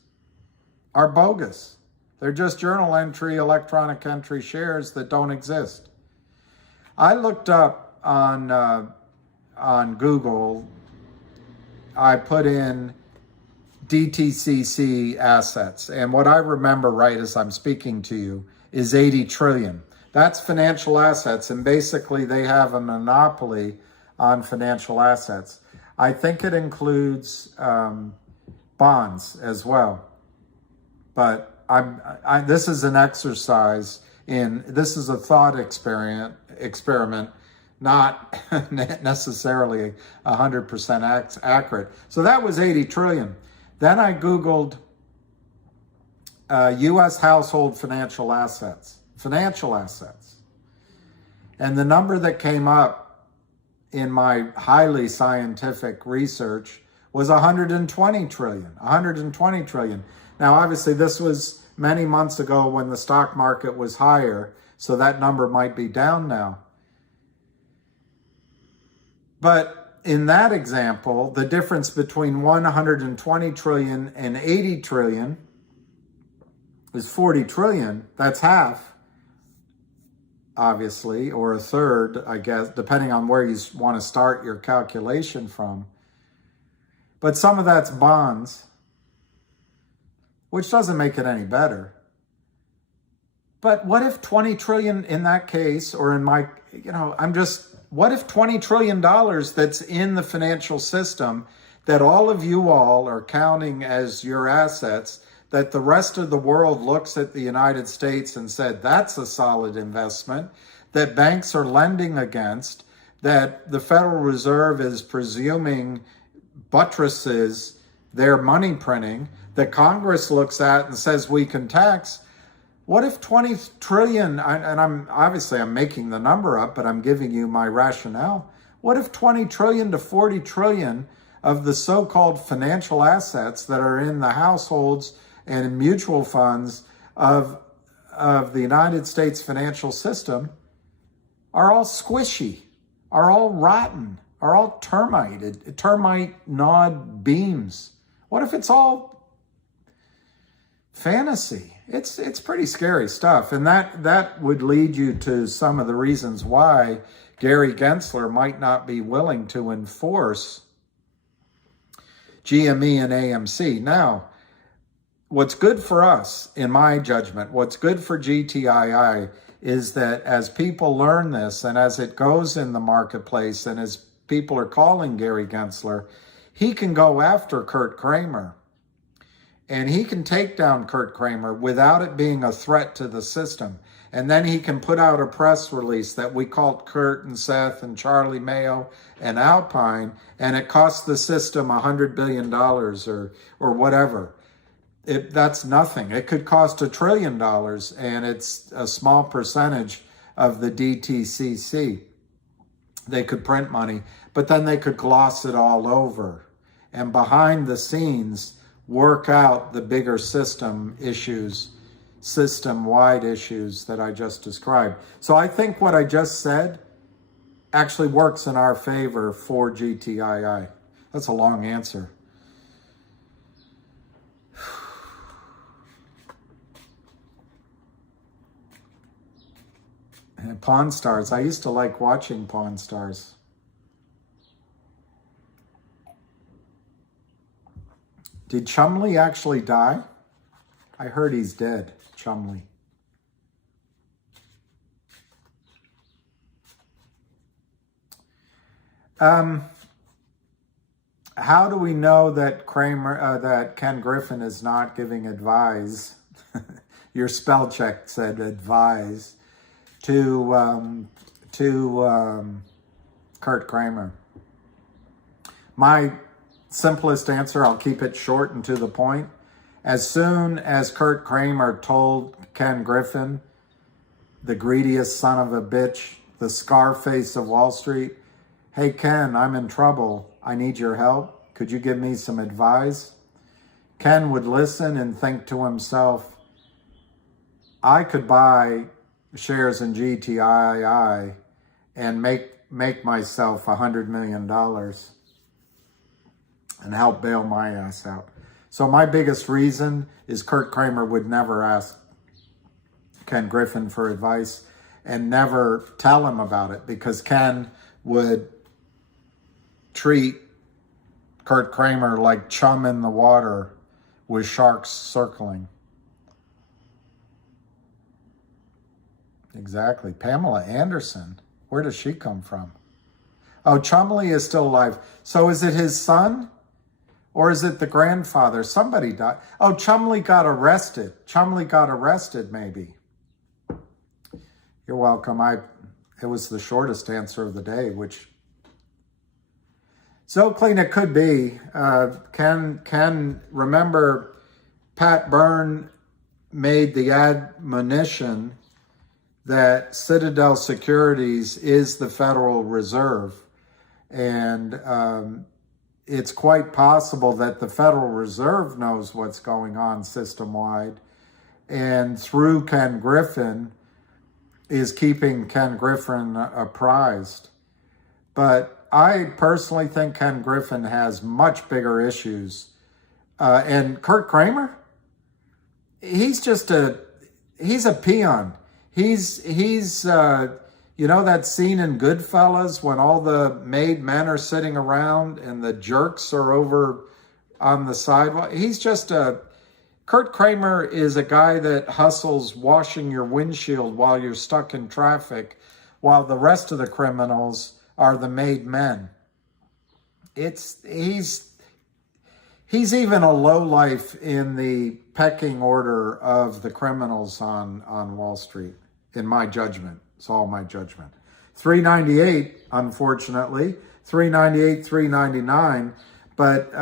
are bogus? They're just journal entry, electronic entry shares that don't exist. I looked up on Google, I put in DTCC assets. And what I remember right as I'm speaking to you is 80 trillion. That's financial assets. And basically they have a monopoly on financial assets. I think it includes bonds as well. But this is an exercise this is a thought experiment, not necessarily 100% accurate. So that was 80 trillion. Then I Googled U.S. household financial assets. And the number that came up in my highly scientific research was 120 trillion. 120 trillion. Now, obviously, this was many months ago when the stock market was higher, so that number might be down now. But in that example, the difference between 120 trillion and 80 trillion is 40 trillion. That's half. obviously, or a third, I guess, depending on where you want to start your calculation from. But some of that's bonds, which doesn't make it any better. But what if 20 trillion in that case, or in my, what if $20 trillion that's in the financial system that all of you all are counting as your assets, that the rest of the world looks at the United States and said, that's a solid investment, that banks are lending against, that the Federal Reserve is presuming buttresses their money printing, that Congress looks at and says we can tax. What if 20 trillion, and I'm making the number up, but I'm giving you my rationale. What if 20 trillion to 40 trillion of the so-called financial assets that are in the households and in mutual funds of the United States financial system are all squishy, are all rotten, are all termite-gnawed beams? What if it's all fantasy? It's pretty scary stuff. And that would lead you to some of the reasons why Gary Gensler might not be willing to enforce GME and AMC. Now, what's good for us, in my judgment, what's good for GTII is that as people learn this and as it goes in the marketplace and as people are calling Gary Gensler, he can go after Kurt Kramer. And he can take down Kurt Kramer without it being a threat to the system. And then he can put out a press release that we called Kurt and Seth and Charlie Mayo and Alpine, and it cost the system $100 billion or whatever. That's nothing. It could cost $1 trillion, and it's a small percentage of the DTCC. They could print money, but then they could gloss it all over. And behind the scenes, work out the bigger system issues, system-wide issues that I just described. So I think what I just said actually works in our favor for GTII. That's a long answer. And Pawn Stars. I used to like watching Pawn Stars. Did Chumley actually die? I heard he's dead, Chumley. How do we know that that Ken Griffin is not giving advice? Your spell check said advise to Kurt Kramer. My simplest answer, I'll keep it short and to the point. As soon as Kurt Kramer told Ken Griffin, the greediest son of a bitch, the Scarface of Wall Street, hey Ken, I'm in trouble. I need your help. Could you give me some advice? Ken would listen and think to himself, I could buy shares in GTII and make myself $100 million and help bail my ass out. So my biggest reason is Kurt Kramer would never ask Ken Griffin for advice and never tell him about it, because Ken would treat Kurt Kramer like chum in the water with sharks circling. Exactly. Pamela Anderson. Where does she come from? Oh, Chumley is still alive. So is it his son? Or is it the grandfather? Somebody died. Oh, Chumley got arrested. Chumley got arrested, maybe. You're welcome. It was the shortest answer of the day, which... So clean it could be. Can remember Pat Byrne made the admonition that Citadel Securities is the Federal Reserve. And it's quite possible that the Federal Reserve knows what's going on system-wide, and through Ken Griffin is keeping Ken Griffin apprised. But I personally think Ken Griffin has much bigger issues. And Kurt Kramer, he's a peon. he's you know that scene in Goodfellas when all the made men are sitting around and the jerks are over on the sidewalk? He's just Kurt Kramer is a guy that hustles washing your windshield while you're stuck in traffic, while the rest of the criminals are the made men. He's even a lowlife in the pecking order of the criminals on Wall Street, in my judgment. It's all my judgment. 398, unfortunately, 398, 399, but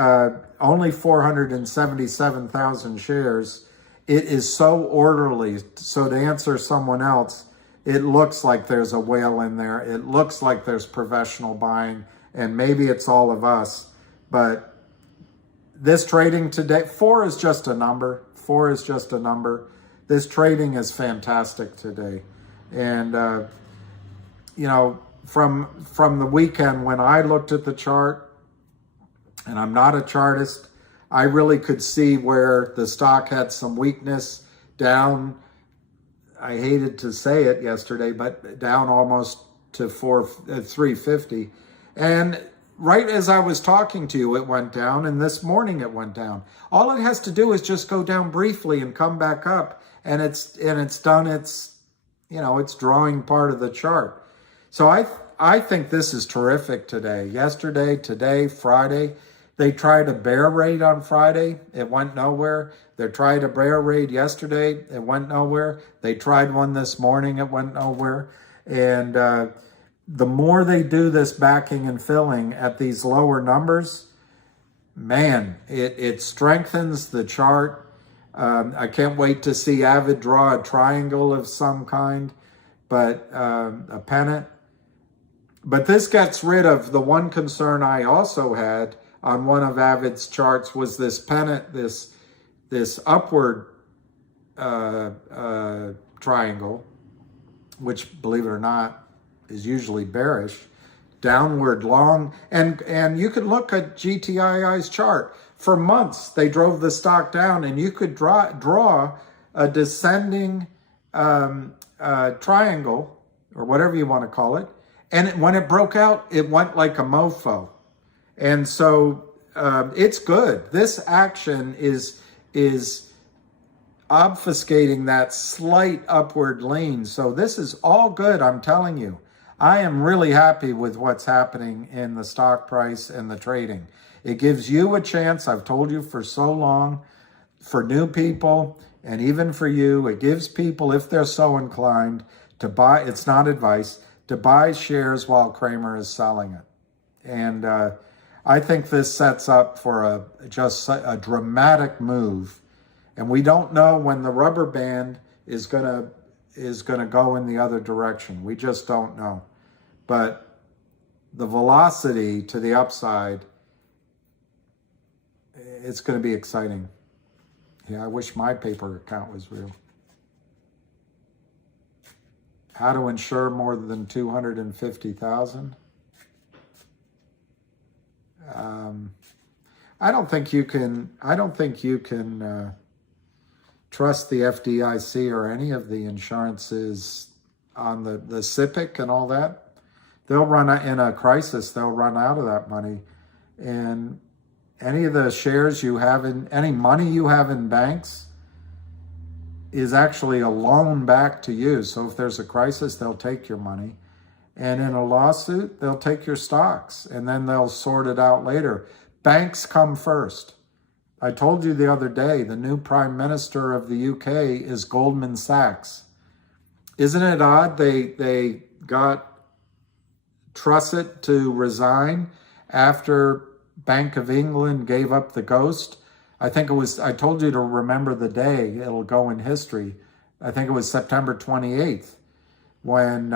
only 477,000 shares. It is so orderly. So to answer someone else, it looks like there's a whale in there. It looks like there's professional buying, and maybe it's all of us. But this trading today, 4 is just a number. 4 is just a number. This trading is fantastic today. And, you know, from the weekend when I looked at the chart, and I'm not a chartist, I really could see where the stock had some weakness down. I hated to say it yesterday, but down almost to 350. And right as I was talking to you, it went down, and this morning it went down. All it has to do is just go down briefly and come back up, and it's done its, you know, it's drawing part of the chart. So I think this is terrific today. Yesterday, today, Friday. They tried a bear raid on Friday. It went nowhere. They tried a bear raid yesterday. It went nowhere. They tried one this morning. It went nowhere. And the more they do this backing and filling at these lower numbers, man, it strengthens the chart. I can't wait to see Avid draw a triangle of some kind, but a pennant. But this gets rid of the one concern I also had on one of Avid's charts, was this pennant, this upward triangle, which, believe it or not, is usually bearish, downward long. And you could look at GTII's chart. For months, they drove the stock down, and you could draw a descending triangle, or whatever you want to call it. And when it broke out, it went like a mofo. And so it's good. This action is obfuscating that slight upward lean. So this is all good, I'm telling you. I am really happy with what's happening in the stock price and the trading. It gives you a chance, I've told you for so long, for new people and even for you, it gives people, if they're so inclined, to buy, it's not advice, to buy shares while Kramer is selling it. And I think this sets up for just a dramatic move. And we don't know when the rubber band is gonna go in the other direction. We just don't know. But the velocity to the upside, it's going to be exciting. Yeah, I wish my paper account was real. How to insure more than 250,000? I don't think you can trust the FDIC or any of the insurances on the SIPC and all that. They'll run out in a crisis. They'll run out of that money, and any of the shares you have in, any money you have in banks is actually a loan back to you. So if there's a crisis, they'll take your money. And in a lawsuit, they'll take your stocks, and then they'll sort it out later. Banks come first. I told you the other day, the new Prime Minister of the UK is Goldman Sachs. Isn't it odd they got Truscott to resign after Bank of England gave up the ghost? I think it was, I told you to remember the day, it'll go in history. I think it was September 28th when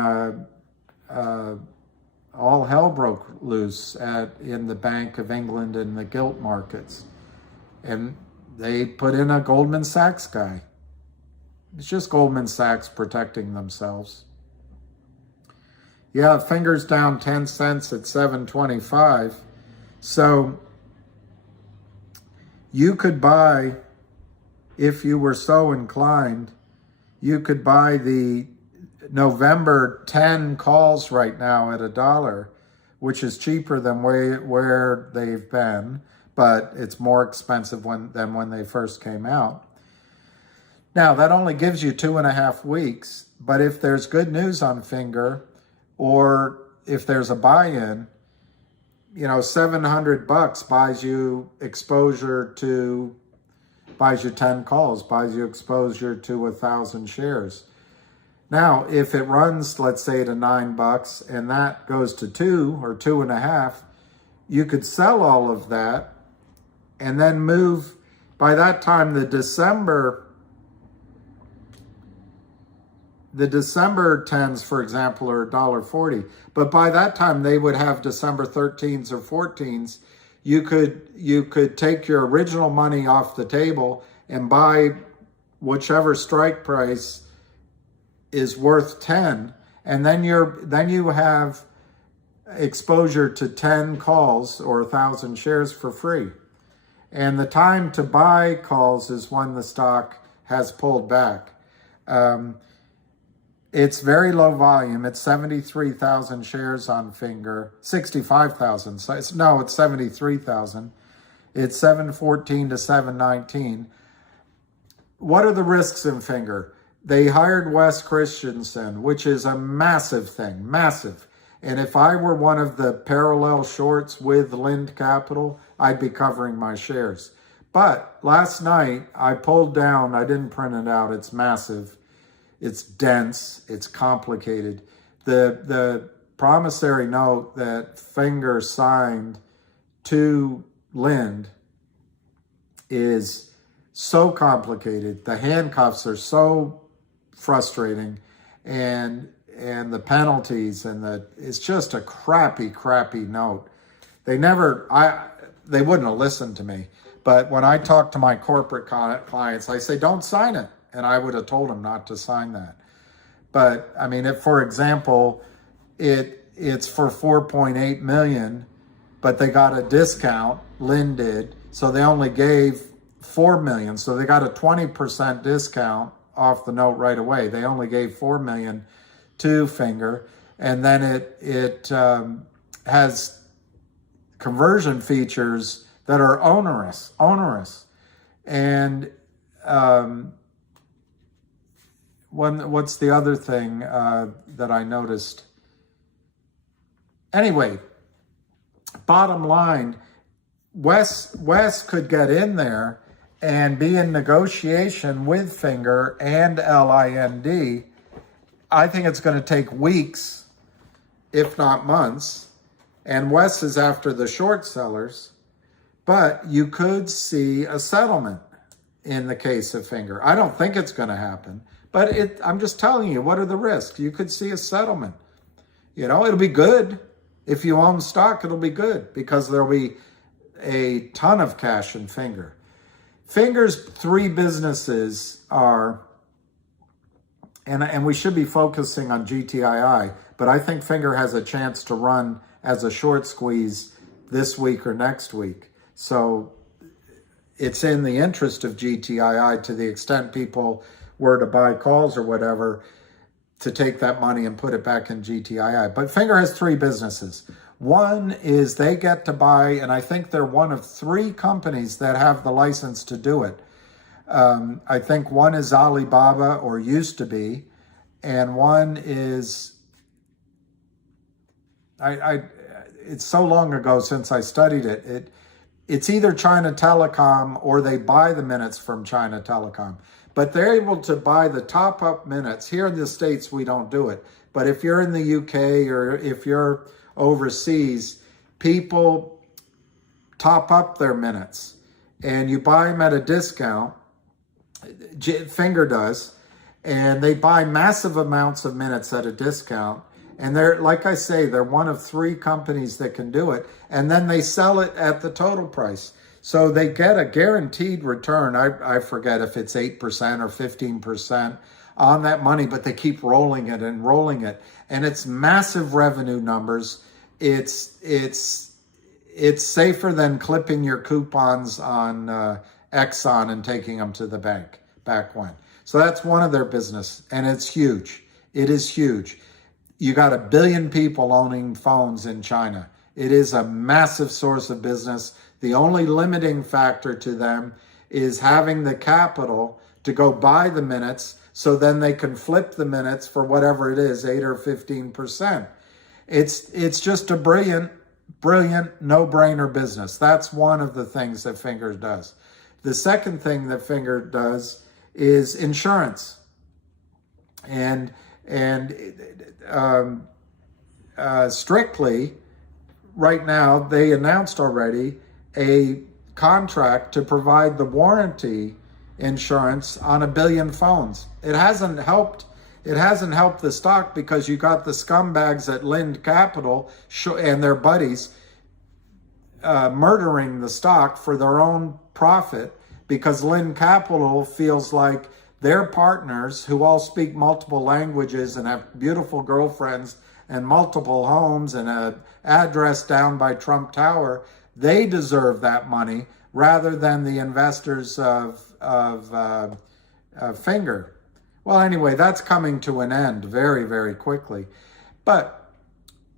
all hell broke loose in the Bank of England and the gilt markets. And they put in a Goldman Sachs guy. It's just Goldman Sachs protecting themselves. Yeah, fingers down 10 cents at 7.25. So you could buy, if you were so inclined, you could buy the November 10 calls right now at $1, which is cheaper than where they've been, but it's more expensive than when they first came out. Now, that only gives you 2.5 weeks, but if there's good news on Finger, or if there's a buy-in, you know, $700 buys you exposure to, buys you 10 calls, buys you exposure to 1,000 shares. Now, if it runs, let's say, to $9 and that goes to 2 or 2.5, you could sell all of that and then move. By that time, the December 10s, for example, are $1.40. But by that time, they would have December 13s or 14s. You could take your original money off the table and buy whichever strike price is worth 10, and then you have exposure to 10 calls or 1,000 shares for free. And the time to buy calls is when the stock has pulled back. It's very low volume. It's 73,000 shares on Finger, 65,000. So it's 73,000. It's 714 to 719. What are the risks in Finger? They hired Wes Christensen, which is a massive thing, massive. And if I were one of the parallel shorts with Lind Capital, I'd be covering my shares. But last night I pulled down, I didn't print it out, it's massive. It's dense, it's complicated. The promissory note that Finger signed to Lind is so complicated. The handcuffs are so frustrating, and the penalties, and it's just a crappy note. They wouldn't have listened to me. But when I talk to my corporate clients, I say, don't sign it. And I would have told them not to sign that. But I mean, if, for example, it's for 4.8 million, but they got a discount, Lind did, so they only gave 4 million. So they got a 20% discount off the note right away. They only gave 4 million to Finger, and then it has conversion features that are onerous, and what's the other thing that I noticed? Anyway, bottom line, Wes could get in there and be in negotiation with Finger and LIND. I think it's going to take weeks, if not months. And Wes is after the short sellers. But you could see a settlement in the case of Finger. I don't think it's going to happen. But I'm just telling you, what are the risks? You could see a settlement. You know, it'll be good. If you own stock, it'll be good because there'll be a ton of cash in Finger. Finger's 3 businesses are, and we should be focusing on GTII, but I think Finger has a chance to run as a short squeeze this week or next week. So it's in the interest of GTII, to the extent people were to buy calls or whatever, to take that money and put it back in GTII. But Finger has 3 businesses. One is they get to buy, and I think they're one of 3 companies that have the license to do it. I think one is Alibaba, or used to be, and one is, it's so long ago since I studied it. It's either China Telecom or they buy the minutes from China Telecom. But they're able to buy the top-up minutes. Here in the States, we don't do it. But if you're in the UK or if you're overseas, people top up their minutes. And you buy them at a discount. Finger does. And they buy massive amounts of minutes at a discount. And they're, like I say, they're one of 3 companies that can do it. And then they sell it at the total price. So they get a guaranteed return. I forget if it's 8% or 15% on that money, but they keep rolling it and rolling it. And it's massive revenue numbers. It's safer than clipping your coupons on Exxon and taking them to the bank back when. So that's one of their business, and it's huge. It is huge. You got 1 billion people owning phones in China. It is a massive source of business. The only limiting factor to them is having the capital to go buy the minutes, so then they can flip the minutes for whatever it is, 8 or 15%. It's just a brilliant, no-brainer business. That's one of the things that Finra does. The second thing that Finra does is insurance. And strictly, right now, they announced already a contract to provide the warranty insurance on 1 billion phones. It hasn't helped the stock because you got the scumbags at Lind Capital and their buddies murdering the stock for their own profit, because Lind Capital feels like their partners, who all speak multiple languages and have beautiful girlfriends and multiple homes and an address down by Trump Tower, they deserve that money rather than the investors of Finra. Well, anyway, that's coming to an end very, very quickly. But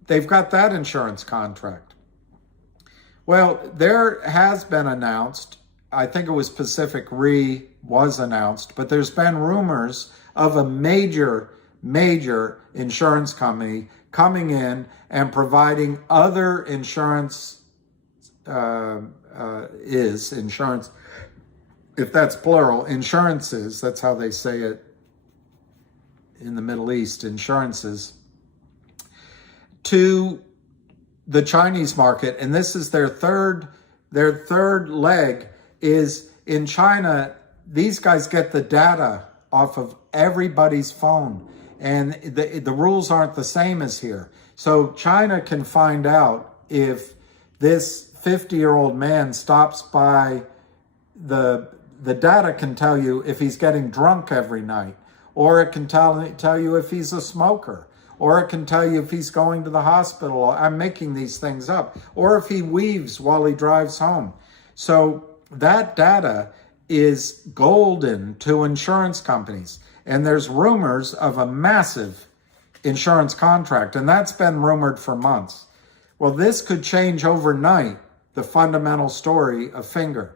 they've got that insurance contract. Well, there has been announced, I think it was Pacific Re was announced, but there's been rumors of a major insurance company coming in and providing other insurance, insurance, if that's plural, insurances, that's how they say it in the Middle East, insurances, to the Chinese market. And this is their third leg is in China. These guys get the data off of everybody's phone, and the rules aren't the same as here. So China can find out if this 50-year-old man stops by, the data can tell you if he's getting drunk every night, or it can tell you if he's a smoker, or it can tell you if he's going to the hospital. I'm making these things up. Or if he weaves while he drives home. So that data is golden to insurance companies. And there's rumors of a massive insurance contract, and that's been rumored for months. Well, this could change overnight the fundamental story of Finra.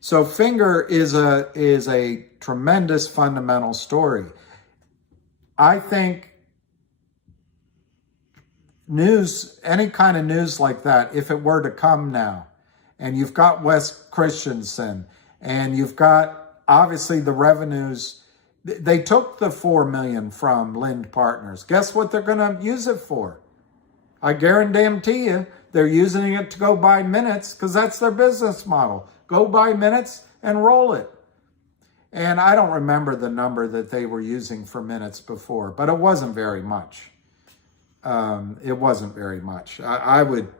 So Finra is a tremendous fundamental story. I think news, any kind of news like that, if it were to come now, and you've got Wes Christensen, and you've got obviously the revenues, they took the $4 million from Lind Partners. Guess what they're going to use it for? I guarantee you, they're using it to go buy minutes, because that's their business model. Go buy minutes and roll it. And I don't remember the number that they were using for minutes before, but it wasn't very much. It wasn't very much. I would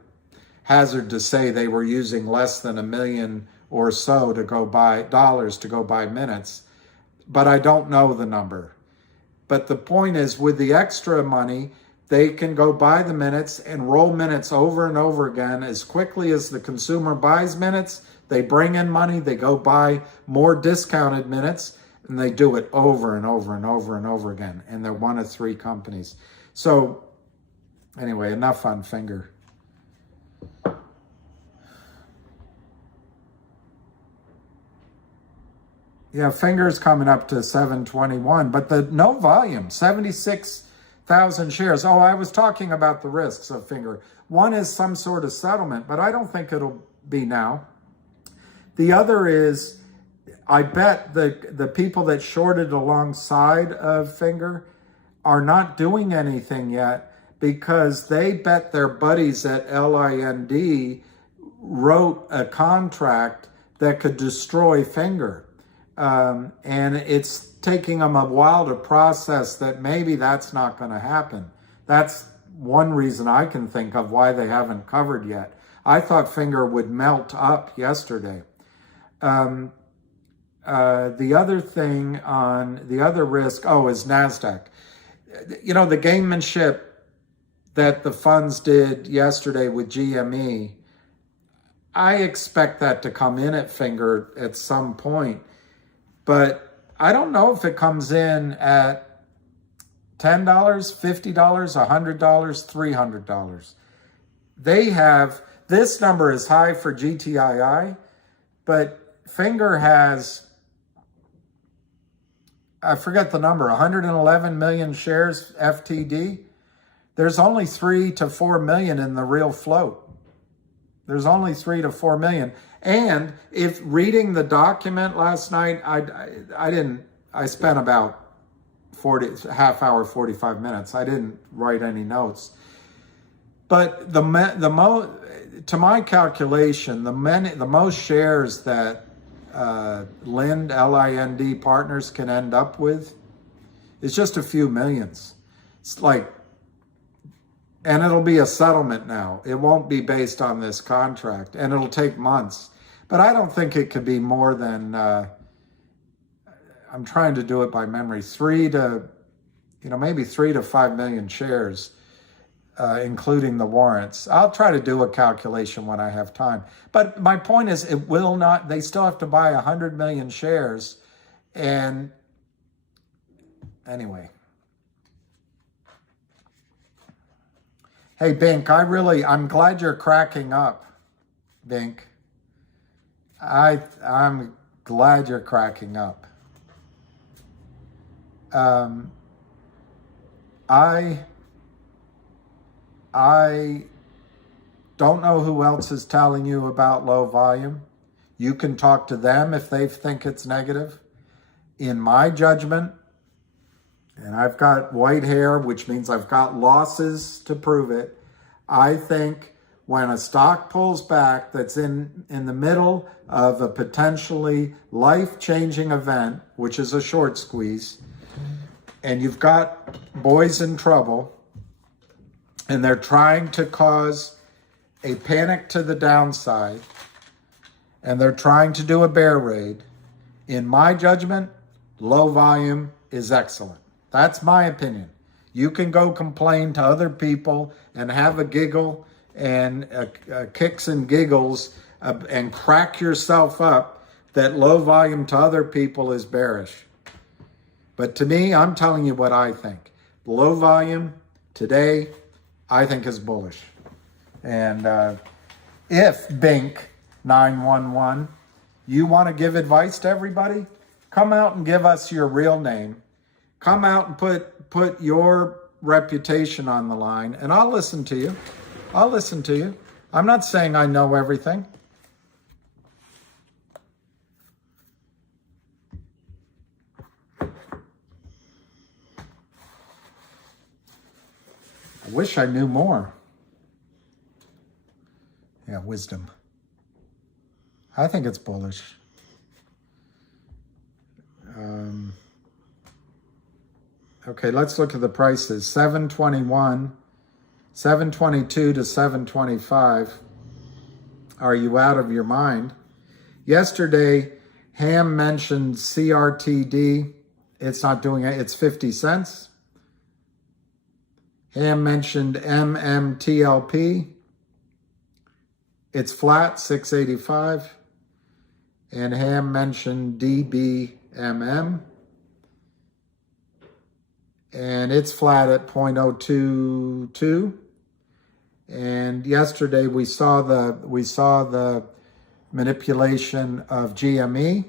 hazard to say they were using less than $1 million or so to go buy minutes, but I don't know the number. But the point is, with the extra money, they can go buy the minutes and roll minutes over and over again. As quickly as the consumer buys minutes, they bring in money, they go buy more discounted minutes, and they do it over and over and over and over again. And they're one of 3 companies. So anyway, enough on Finra. Yeah, Finra's coming up to 721, but no volume, 76,000 shares. Oh, I was talking about the risks of Finra. One is some sort of settlement, but I don't think it'll be now. The other is, I bet the people that shorted alongside of Finra are not doing anything yet, because they bet their buddies at LIND wrote a contract that could destroy Finra. And it's taking them a while to process that maybe that's not going to happen. That's one reason I can think of why they haven't covered yet. I thought Finra would melt up yesterday. The other thing on the other risk, is NASDAQ. You know, the gamemanship that the funds did yesterday with GME, I expect that to come in at Finra at some point. But I don't know if it comes in at $10, $50, $100, $300. They have, this number is high for GTII, but Finra has, I forget the number, 111 million shares FTD. There's only 3 to 4 million in the real float. There's only 3 to 4 million. And if reading the document last night, I spent about half hour, 45 minutes. I didn't write any notes. But to my calculation, the most shares that Lind, L-I-N-D partners can end up with is just a few millions. It's like, and it'll be a settlement now. It won't be based on this contract, and it'll take months. But I don't think it could be more than, I'm trying to do it by memory, maybe 3 to 5 million shares, including the warrants. I'll try to do a calculation when I have time. But my point is, it will not, they still have to buy 100 million shares. And anyway. Hey, Bink, I'm glad you're cracking up, Bink. I'm glad you're cracking up. I don't know who else is telling you about low volume. You can talk to them if they think it's negative. In my judgment, and I've got white hair, which means I've got losses to prove it, I think when a stock pulls back that's in the middle of a potentially life-changing event, which is a short squeeze, and you've got boys in trouble, and they're trying to cause a panic to the downside, and they're trying to do a bear raid, in my judgment, low volume is excellent. That's my opinion. You can go complain to other people and have a giggle and kicks and giggles and crack yourself up that low volume to other people is bearish. But to me, I'm telling you what I think. Low volume today, I think is bullish. And if Bink 911, you want to give advice to everybody, come out and give us your real name. Come out and put your reputation on the line, and I'll listen to you. I'll listen to you. I'm not saying I know everything. I wish I knew more. Yeah, wisdom. I think it's bullish. Okay, let's look at the prices. 721, 722 to 725. Are you out of your mind? Yesterday, Ham mentioned CRTD. It's not doing it. It's 50 cents. Ham mentioned MMTLP. It's flat, 685. And Ham mentioned DBMM. And it's flat at 0.022. And yesterday we saw the manipulation of GME,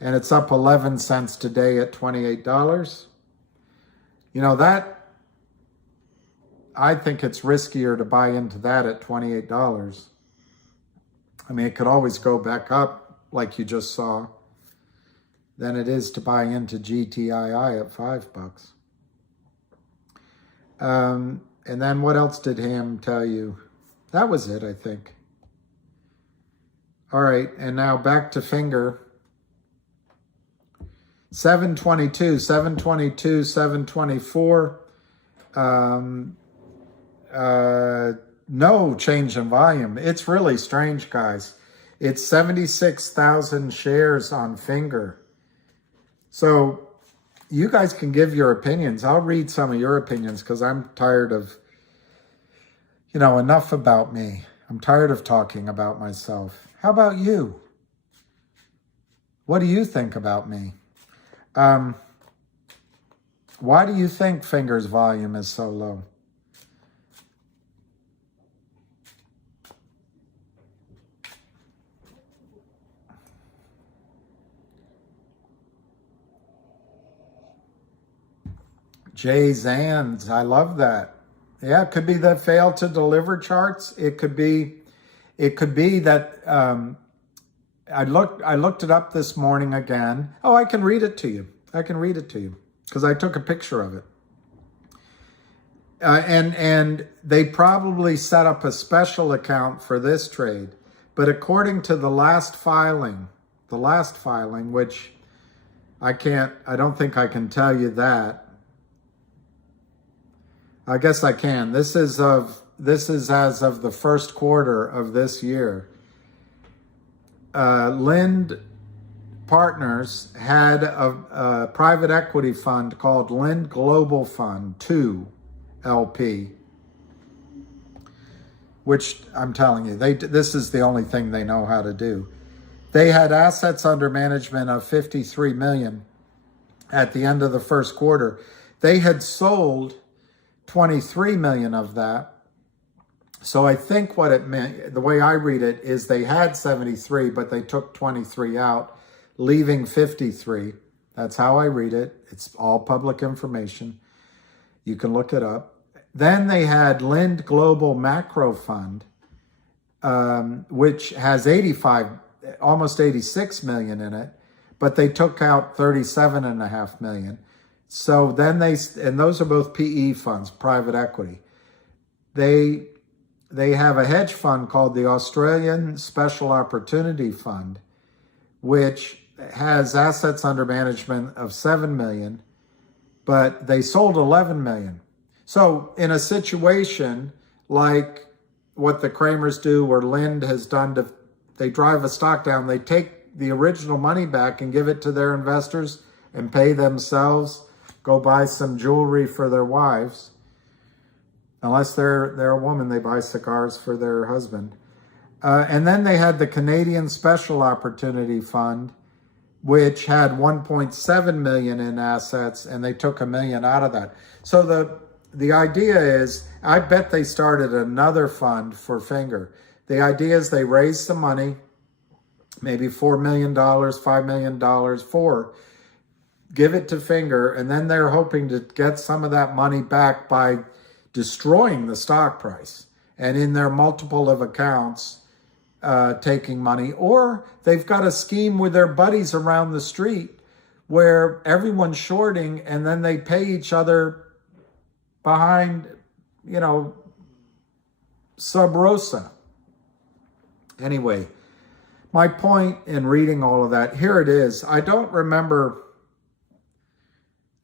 and it's up 11 cents today at $28. You know, that, I think it's riskier to buy into that at $28. I mean, it could always go back up like you just saw, than it is to buy into GTII at $5. And then what else did Ham tell you? That was it, I think. All right, and now back to Finra. 722, 722, 724. No change in volume. It's really strange, guys. It's 76,000 shares on Finra. So you guys can give your opinions. I'll read some of your opinions because I'm tired of, enough about me. I'm tired of talking about myself. How about you? What do you think about me? Why do you think Finger's volume is so low? Jay Zans, I love that. Yeah, it could be the fail to deliver charts. It could be that I looked it up this morning again. Oh, I can read it to you. I can read it to you because I took a picture of it. And they probably set up a special account for this trade. But according to the last filing, which I don't think I can tell you that. I guess I can. This is as of the first quarter of this year. Lind Partners had a private equity fund called Lind Global Fund 2 LP, which I'm telling you, this is the only thing they know how to do. They had assets under management of 53 million at the end of the first quarter. They had sold 23 million of that. So I think what it meant, the way I read it, is they had 73, but they took 23 out, leaving 53. That's how I read it. It's all public information. You can look it up. Then they had Lind Global Macro Fund, which has almost 86 million in it, but they took out 37.5 million. So then and those are both PE funds, private equity. They have a hedge fund called the Australian Special Opportunity Fund, which has assets under management of 7 million, but they sold 11 million. So in a situation like what the Kramers do, or Lind has done, they drive a stock down, they take the original money back and give it to their investors and pay themselves, go buy some jewelry for their wives. Unless they're a woman, they buy cigars for their husband. And then they had the Canadian Special Opportunity Fund, which had 1.7 million in assets, and they took 1 million out of that. So the idea is, I bet they started another fund for Finger. The idea is they raise some money, maybe $4 million, $5 million, give it to Finger, and then they're hoping to get some of that money back by destroying the stock price, and in their multiple of accounts taking money. Or they've got a scheme with their buddies around the street where everyone's shorting, and then they pay each other behind, sub rosa. Anyway, my point in reading all of that, here it is. I don't remember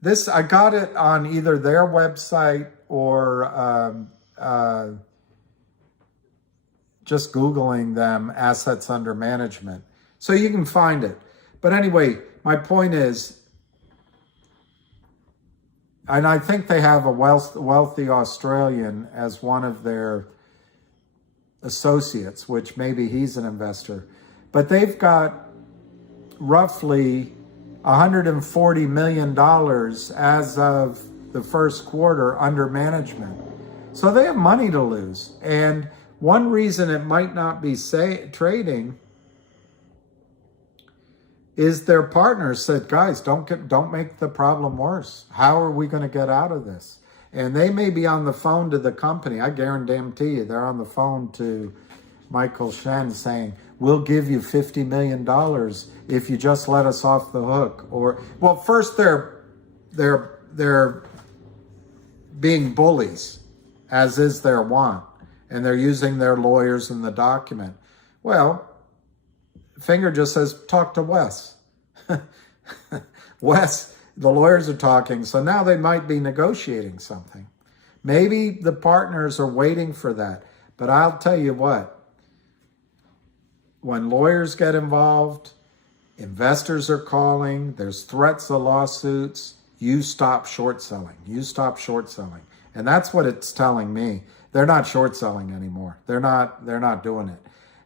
this. I got it on either their website or just Googling them, assets under management. So you can find it. But anyway, my point is, and I think they have a wealthy Australian as one of their associates, which maybe he's an investor. But they've got roughly $140 million as of the first quarter under management. So they have money to lose. And one reason it might not be trading is their partners said, guys, don't make the problem worse. How are we going to get out of this? And they may be on the phone to the company. I guarantee you they're on the phone to Michael Shen saying, we'll give you $50 million if you just let us off the hook. Or, well, first they're being bullies, as is their wont, and they're using their lawyers in the document. Well, Finger just says, talk to Wes. Wes, the lawyers are talking, so now they might be negotiating something. Maybe the partners are waiting for that. But I'll tell you what, when lawyers get involved, investors are calling, there's threats of lawsuits, you stop short selling. You stop short selling. And that's what it's telling me. They're not short selling anymore. They're not doing it.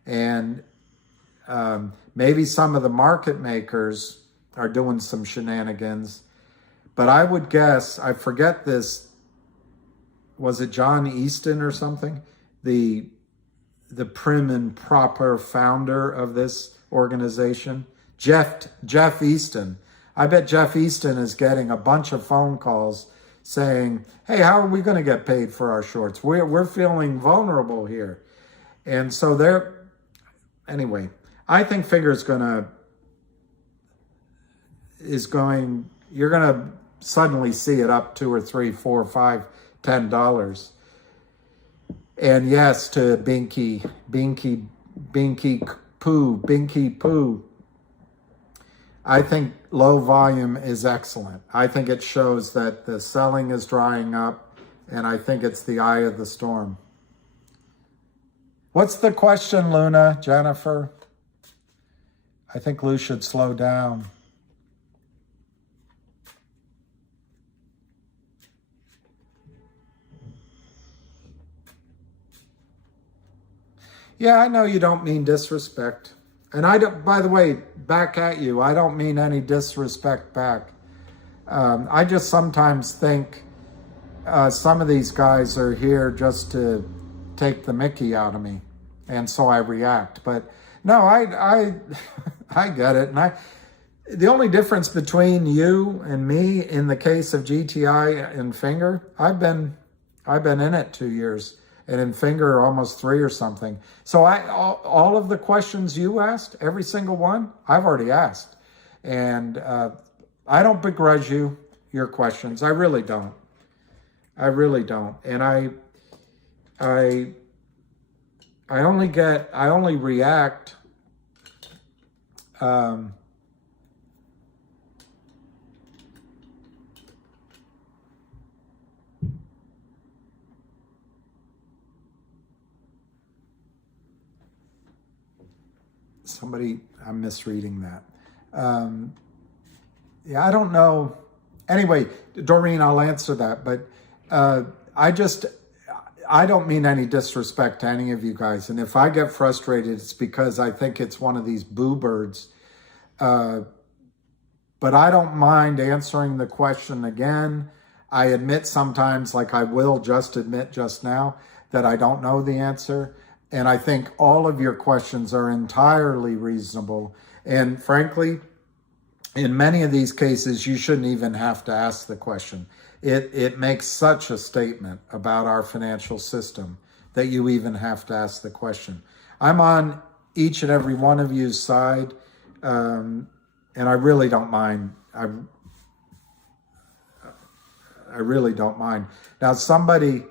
And maybe some of the market makers are doing some shenanigans, But I would guess, I forget this, was it John Easton or something? The prim and proper founder of this organization, Jeff Easton. I bet Jeff Easton is getting a bunch of phone calls saying, hey, how are we going to get paid for our shorts? We're feeling vulnerable here. And so anyway, I think Finger's you're going to suddenly see it up $2 or $3, $4, $5, $10. And yes, to Binky Poo. I think low volume is excellent. I think it shows that the selling is drying up, and I think it's the eye of the storm. What's the question, Luna, Jennifer? I think Lou should slow down. Yeah, I know you don't mean disrespect. And I don't, by the way, back at you, I don't mean any disrespect back. I just sometimes think some of these guys are here just to take the mickey out of me. And so I react. But no, I get it. And the only difference between you and me in the case of GTI and Finger, I've been in it 2 years. And in Finger, almost 3 or something. So all of the questions you asked, every single one, I've already asked. And I don't begrudge you your questions. I really don't. I really don't. And I only react I'm misreading that. Yeah, I don't know. Anyway, Doreen, I'll answer that. But I don't mean any disrespect to any of you guys. And if I get frustrated, it's because I think it's one of these boo birds. But I don't mind answering the question again. I admit sometimes, like I will just admit just now, that I don't know the answer. And I think all of your questions are entirely reasonable. And frankly, in many of these cases, you shouldn't even have to ask the question. It makes such a statement about our financial system that you even have to ask the question. I'm on each and every one of you's side, and I really don't mind. I really don't mind. Now, somebody,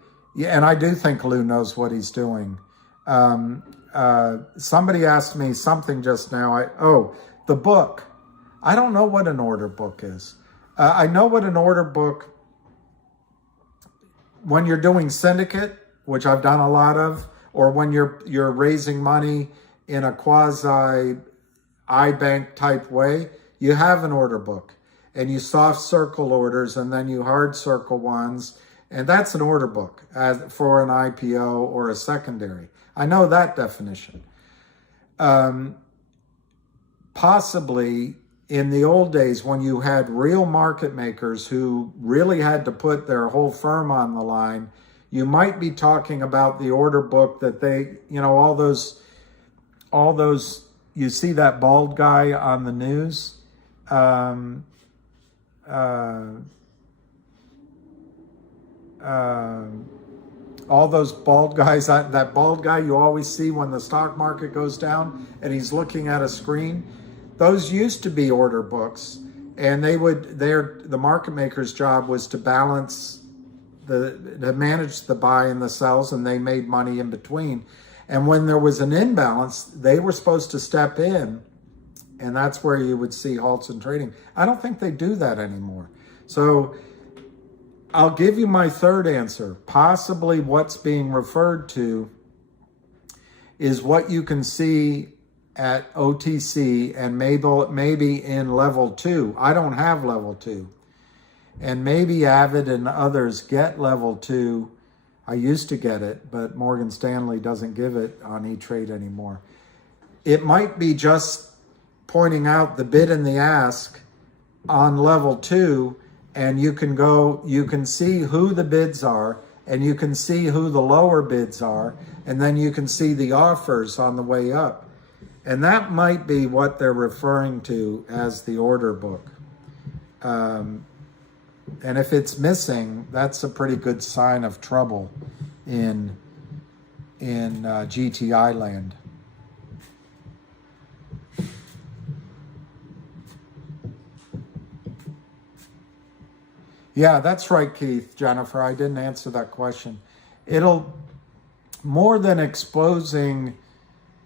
and I do think Lou knows what he's doing. Somebody asked me something just now. The book. I don't know what an order book is. I know what an order book, when you're doing syndicate, which I've done a lot of, or when you're raising money in a quasi iBank type way, you have an order book and you soft circle orders and then you hard circle ones. And that's an order book for an IPO or a secondary. I know that definition. Possibly in the old days when you had real market makers who really had to put their whole firm on the line, you might be talking about the order book that they, all those, you see that bald guy on the news? All those bald guys, that bald guy you always see when the stock market goes down and he's looking at a screen, those used to be order books, and the market maker's job was to balance to manage the buy and the sells, and they made money in between. And when there was an imbalance, they were supposed to step in, and that's where you would see halts in trading. I don't think they do that anymore. So I'll give you my third answer. Possibly what's being referred to is what you can see at OTC and maybe in level 2. I don't have level 2. And maybe Avid and others get level 2. I used to get it, but Morgan Stanley doesn't give it on E-Trade anymore. It might be just pointing out the bid and the ask on level 2 and you can see who the bids are, and you can see who the lower bids are, and then you can see the offers on the way up. And that might be what they're referring to as the order book. And if it's missing, that's a pretty good sign of trouble in GTI land. Yeah, that's right, Keith, Jennifer. I didn't answer that question. It'll, more than exposing,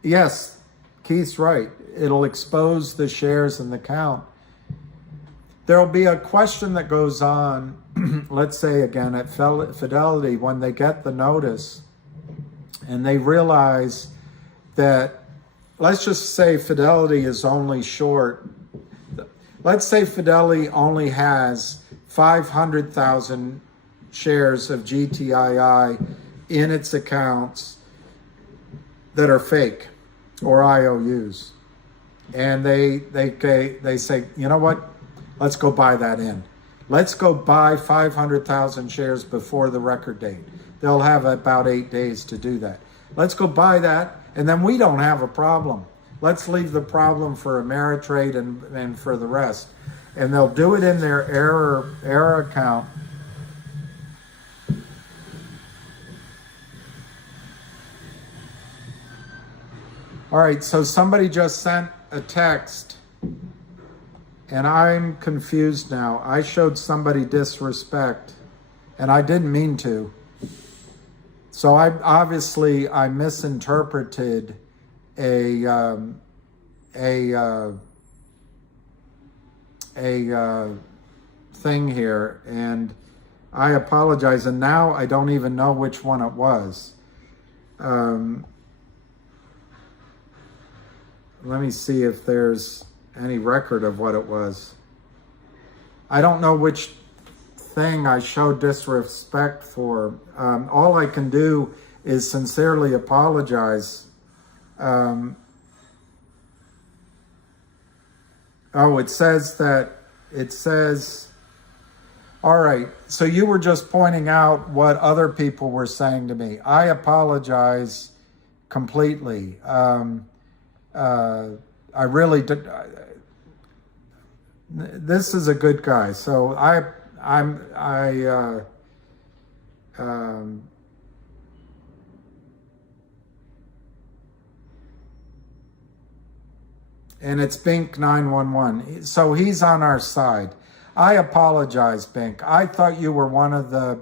yes, Keith's right. It'll expose the shares in the count. There'll be a question that goes on, let's say again, at Fidelity, when they get the notice and they realize that, let's just say Fidelity is only short. Let's say Fidelity only has 500,000 shares of GTII in its accounts that are fake or IOUs. And they say, you know what? Let's go buy that in. Let's go buy 500,000 shares before the record date. They'll have about 8 days to do that. Let's go buy that, and then we don't have a problem. Let's leave the problem for Ameritrade and for the rest. And they'll do it in their error account. All right, so somebody just sent a text, and I'm confused now. I showed somebody disrespect, and I didn't mean to. So I misinterpreted a thing here, and I apologize. And now I don't even know which one it was. Let me see if there's any record of what it was. I don't know which thing I showed disrespect for. All I can do is sincerely apologize. Oh, it says, all right, so you were just pointing out what other people were saying to me. I apologize completely. I really did. This is a good guy. So and it's Bink 911. So he's on our side. I apologize, Bink. I thought you were one of the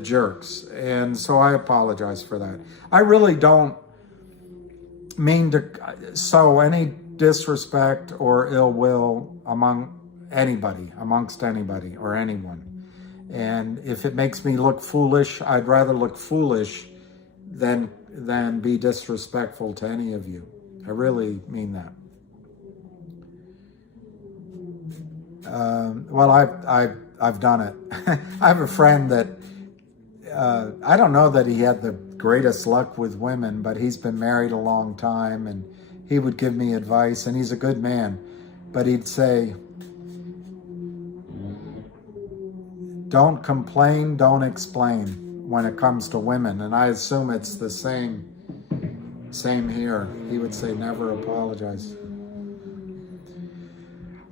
jerks, and so I apologize for that. I really don't mean to sow any disrespect or ill will amongst anybody or anyone. And if it makes me look foolish, I'd rather look foolish than be disrespectful to any of you. I really mean that. Well, I've done it. I have a friend that I don't know that he had the greatest luck with women, but he's been married a long time, and he would give me advice, and he's a good man, but he'd say, don't complain, don't explain when it comes to women. And I assume it's the same here. He would say, never apologize.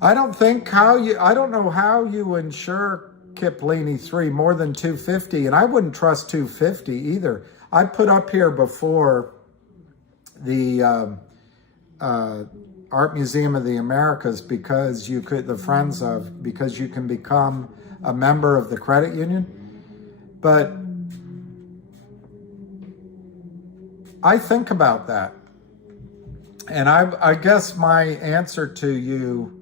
I don't know how you insure Kiplini 3 more than 250, and I wouldn't trust 250 either. I put up here before the Art Museum of the Americas because you can become a member of the credit union. But I think about that, and I guess my answer to you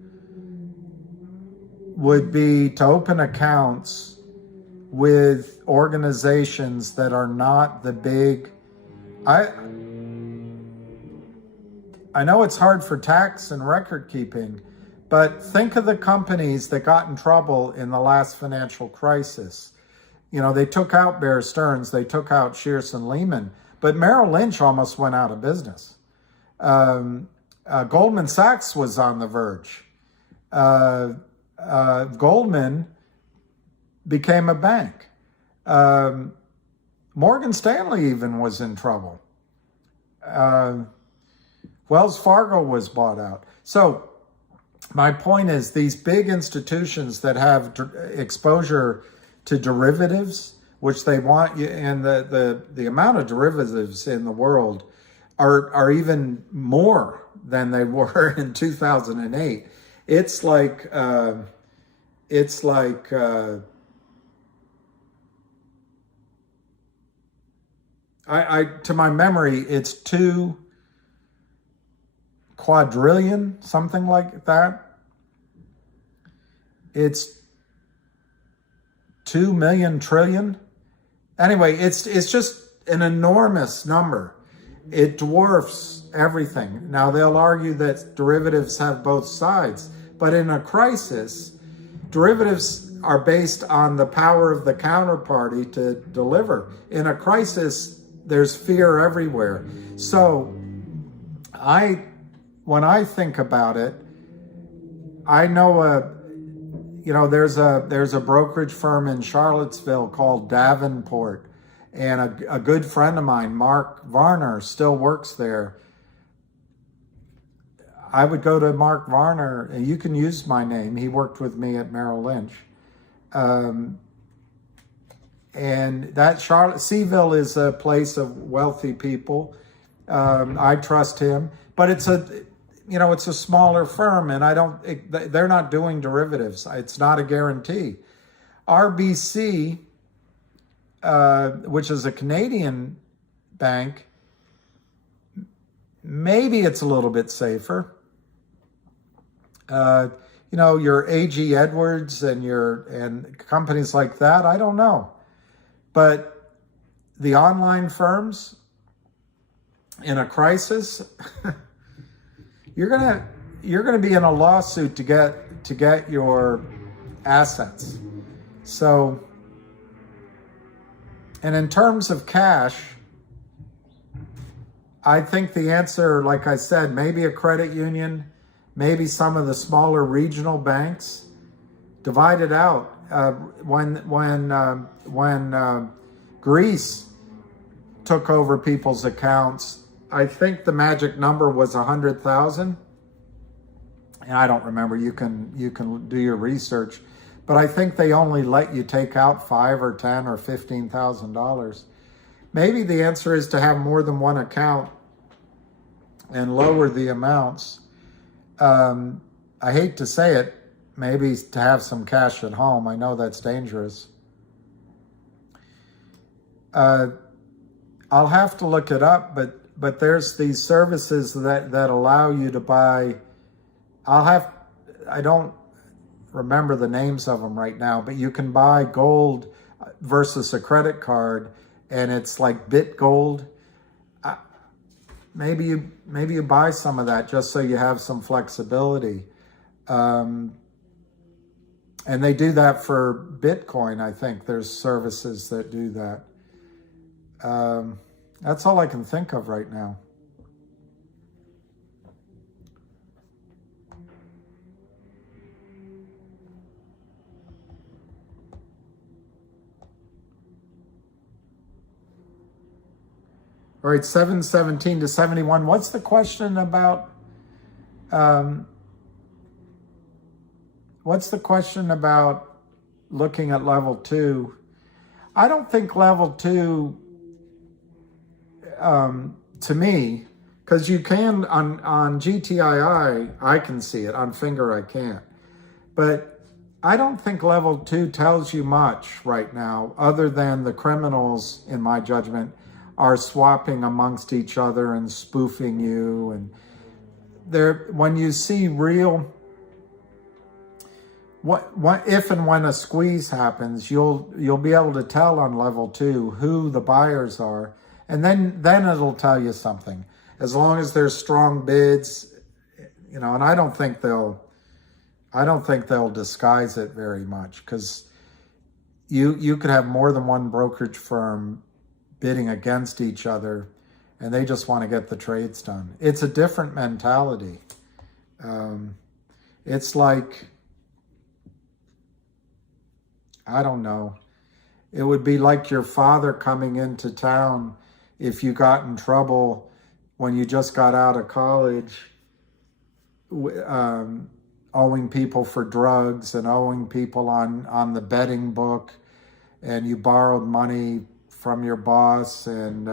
would be to open accounts with organizations that are not the big. I know it's hard for tax and record keeping, but think of the companies that got in trouble in the last financial crisis. You know, they took out Bear Stearns, they took out Shearson Lehman, but Merrill Lynch almost went out of business. Goldman Sachs was on the verge. Goldman became a bank. Morgan Stanley even was in trouble. Wells Fargo was bought out. So my point is, these big institutions that have exposure to derivatives, which they want you, and the amount of derivatives in the world are even more than they were in 2008. It's like I to my memory, it's 2 quadrillion, something like that. It's 2 million trillion. Anyway, it's just an enormous number. It dwarfs everything. Now, they'll argue that derivatives have both sides, but in a crisis, derivatives are based on the power of the counterparty to deliver. In a crisis, there's fear everywhere. So when I think about it, I know there's a brokerage firm in Charlottesville called Davenport, and a good friend of mine, Mark Varner, still works there. I would go to Mark Varner, and you can use my name. He worked with me at Merrill Lynch. And that Seville is a place of wealthy people. I trust him, but it's a smaller firm, and they're not doing derivatives. It's not a guarantee. RBC, which is a Canadian bank, maybe it's a little bit safer. Your AG Edwards and companies like that, I don't know. But the online firms in a crisis, you're gonna be in a lawsuit to get your assets. So, and in terms of cash, I think the answer, like I said, maybe a credit union, maybe some of the smaller regional banks, divide it out. When Greece took over people's accounts, I think the magic number was 100,000. And I don't remember. You can do your research, but I think they only let you take out $5,000 or $10,000 or $15,000. Maybe the answer is to have more than one account and lower the amounts. I hate to say it, maybe to have some cash at home. I know that's dangerous. I'll have to look it up, but there's these services that allow you to buy. I don't remember the names of them right now, but you can buy gold versus a credit card, and it's like BitGold. Maybe you buy some of that just so you have some flexibility. And they do that for Bitcoin, I think. There's services that do that. That's all I can think of right now. All right, 717 to 71. What's the question about? What's the question about looking at level 2? I don't think level 2, to me, because you can on GTII, I can see it. On Finra, I can't. But I don't think level 2 tells you much right now, other than the criminals, in my judgment, are swapping amongst each other and spoofing you. And when you see real, what if and when a squeeze happens, you'll be able to tell on level 2 who the buyers are, and then it'll tell you something. As long as there's strong bids, and I don't think they'll disguise it very much, because you could have more than one brokerage firm bidding against each other, and they just want to get the trades done. It's a different mentality. It's like, I don't know. It would be like your father coming into town if you got in trouble when you just got out of college, owing people for drugs and owing people on the betting book, and you borrowed money from your boss, and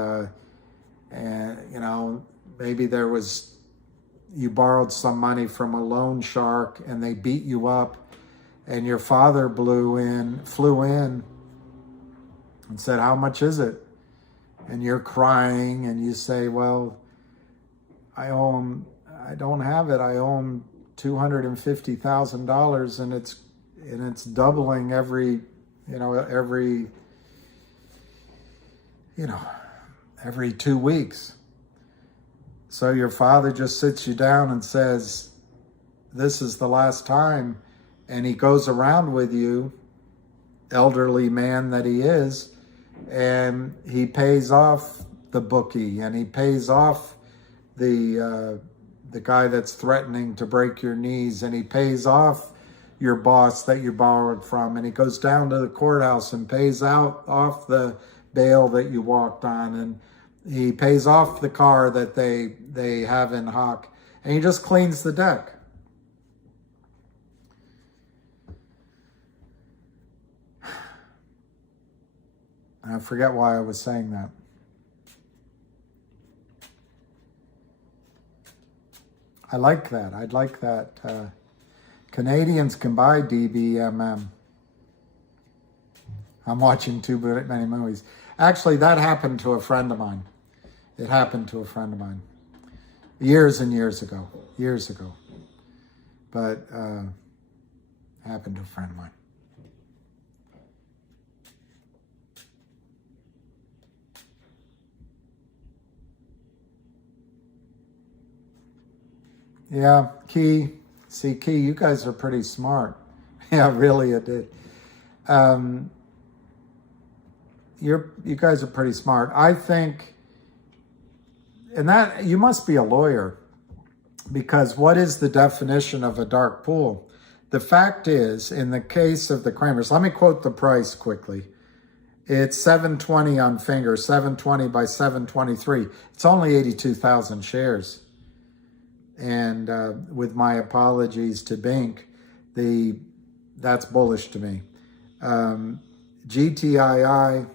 you know, maybe you borrowed some money from a loan shark and they beat you up, and your father flew in and said, "How much is it?" And you're crying and you say, "Well, I don't have it. I owe him $250,000, and it's doubling every 2 weeks." So your father just sits you down and says, "This is the last time." And he goes around with you, elderly man that he is, and he pays off the bookie, and he pays off the guy that's threatening to break your knees, and he pays off your boss that you borrowed from, and he goes down to the courthouse and pays off the bail that you walked on, and he pays off the car that they have in hock, and he just cleans the deck. I forget why I was saying that. I like that. I'd like that. Canadians can buy DBMM. I'm watching too many movies. Actually, that happened to a friend of mine. It happened to a friend of mine. Years and years ago. Years ago. But happened to a friend of mine. Yeah, Key. See, Key, you guys are pretty smart. Yeah, really, it did. You guys are pretty smart. I think, and that you must be a lawyer, because what is the definition of a dark pool? The fact is, in the case of the Kramers, let me quote the price quickly. It's 720 on Finger, 720 by 723. It's only 82,000 shares. And with my apologies to Bink, that's bullish to me. GTII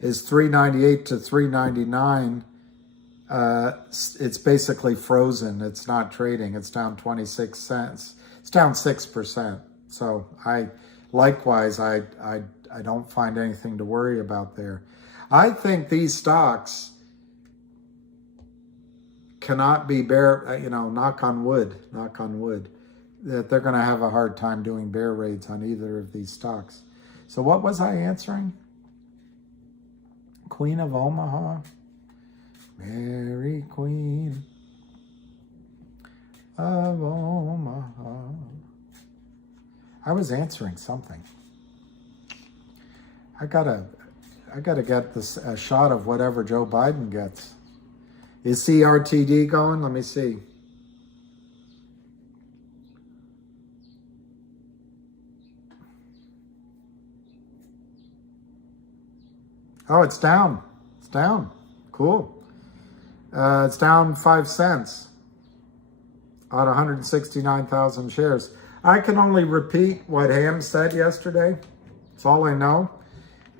is 398 to 399. It's basically frozen. It's not trading. It's down 26 cents. It's down 6%. So I don't find anything to worry about there. I think these stocks cannot be knock on wood, that they're going to have a hard time doing bear raids on either of these stocks. So what was I answering? Queen of Omaha, Mary Queen of Omaha. I was answering something. I gotta get a shot of whatever Joe Biden gets. Is CRTD going? Let me see. Oh, it's down. It's down. Cool. It's down 5 cents on 169,000 shares. I can only repeat what Ham said yesterday. That's all I know.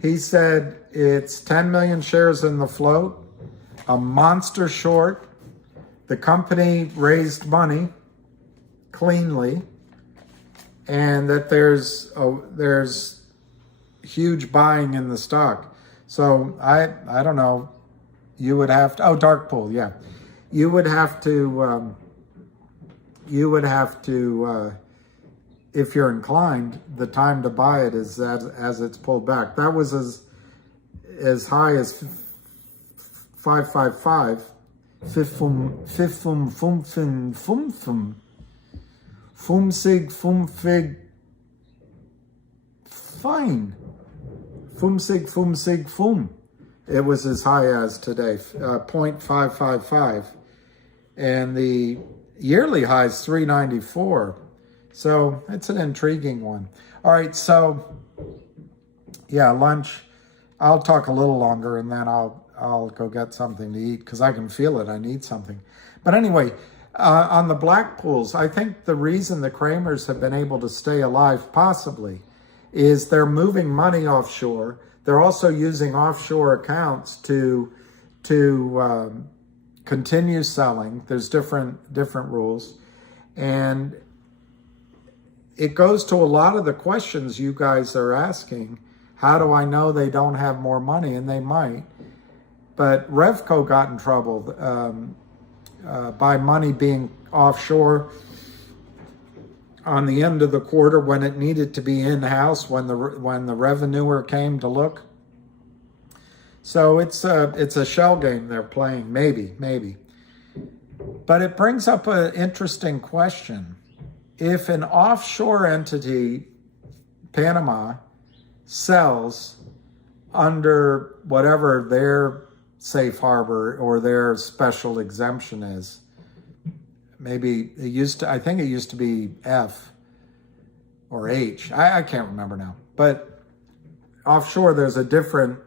He said it's 10 million shares in the float, a monster short. The company raised money cleanly, and that there's huge buying in the stock. So I don't know. You would have to, dark pool, yeah. You would have to if you're inclined, the time to buy it is as it's pulled back. That was as high as 555. Fumsig, fine. Fum. It was as high as today, 0.555. And Yearly high is 394. So it's an intriguing one. All right, so yeah, lunch. I'll talk a little longer and then I'll go get something to eat because I can feel it. I need something. But anyway, on the black pools, I think the reason the Kramers have been able to stay alive possibly is they're moving money offshore. They're also using offshore accounts to continue selling. There's different rules. And it goes to a lot of the questions you guys are asking. How do I know they don't have more money? And they might. But Revco got in trouble by money being offshore on the end of the quarter when it needed to be in-house, when the revenuer came to look. So it's a shell game they're playing, maybe. But it brings up an interesting question. If an offshore entity, Panama, sells under whatever their safe harbor or their special exemption is, maybe I think it used to be F or H. I can't remember now. But offshore, there's a different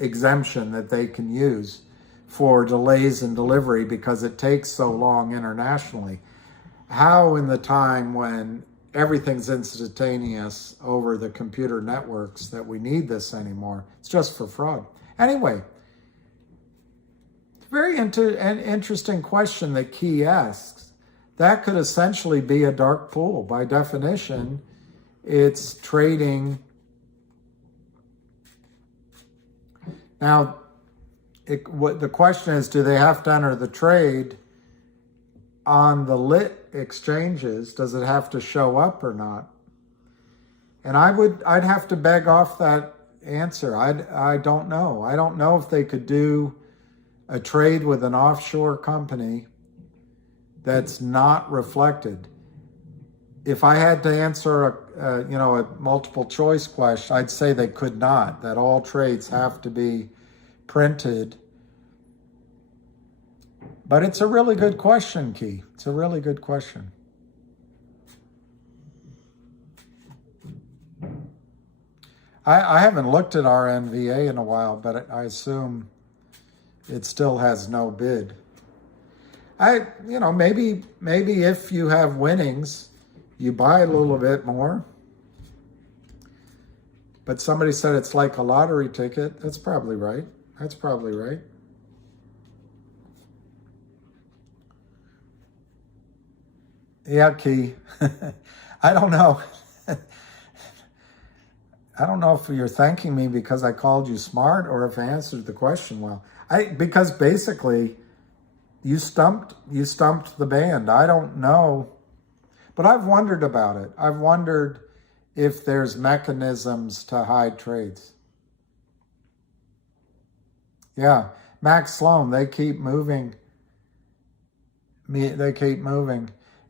exemption that they can use for delays in delivery because it takes so long internationally. How in the time when everything's instantaneous over the computer networks that we need this anymore? It's just for fraud. Anyway, very interesting question that Key asks. That could essentially be a dark pool. By definition, it's trading. Now, the question is, do they have to enter the trade on the lit exchanges? Does it have to show up or not? And I'd have to beg off that answer. I don't know. I don't know if they could do a trade with an offshore company that's not reflected. If I had to answer a multiple choice question, I'd say they could not, that all trades have to be printed. But it's a really good question, Key. It's a really good question. I haven't looked at our NVA in a while, but I assume it still has no bid. Maybe if you have winnings, you buy a little bit more. But somebody said it's like a lottery ticket. That's probably right. Yeah, Key. I don't know. I don't know if you're thanking me because I called you smart or if I answered the question well. Because basically you stumped the band. I don't know. But I've wondered about it. I've wondered if there's mechanisms to hide trades. Yeah, Max Sloan, they keep moving.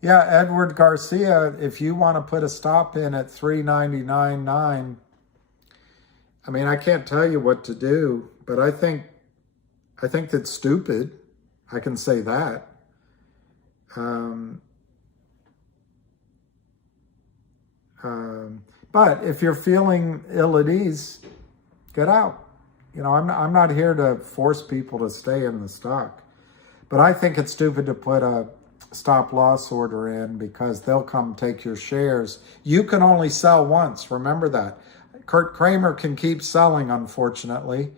Yeah, Edward Garcia, if you want to put a stop in at 399.9, I mean, I can't tell you what to do, but I think that's stupid. I can say that. But if you're feeling ill at ease, get out. I'm not here to force people to stay in the stock, but I think it's stupid to put a stop loss order in because they'll come take your shares. You can only sell once. Remember that. Kurt Kramer can keep selling, unfortunately,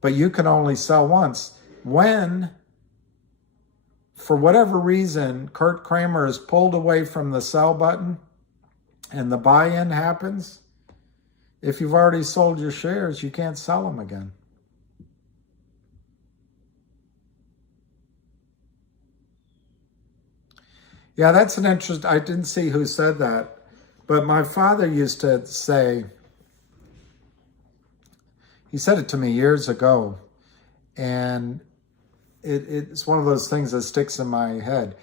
but you can only sell once. When, for whatever reason, Kurt Kramer is pulled away from the sell button and the buy-in happens, if you've already sold your shares, you can't sell them again. Yeah, that's an interest. I didn't see who said that, but my father used to say, he said it to me years ago, and it's one of those things that sticks in my head.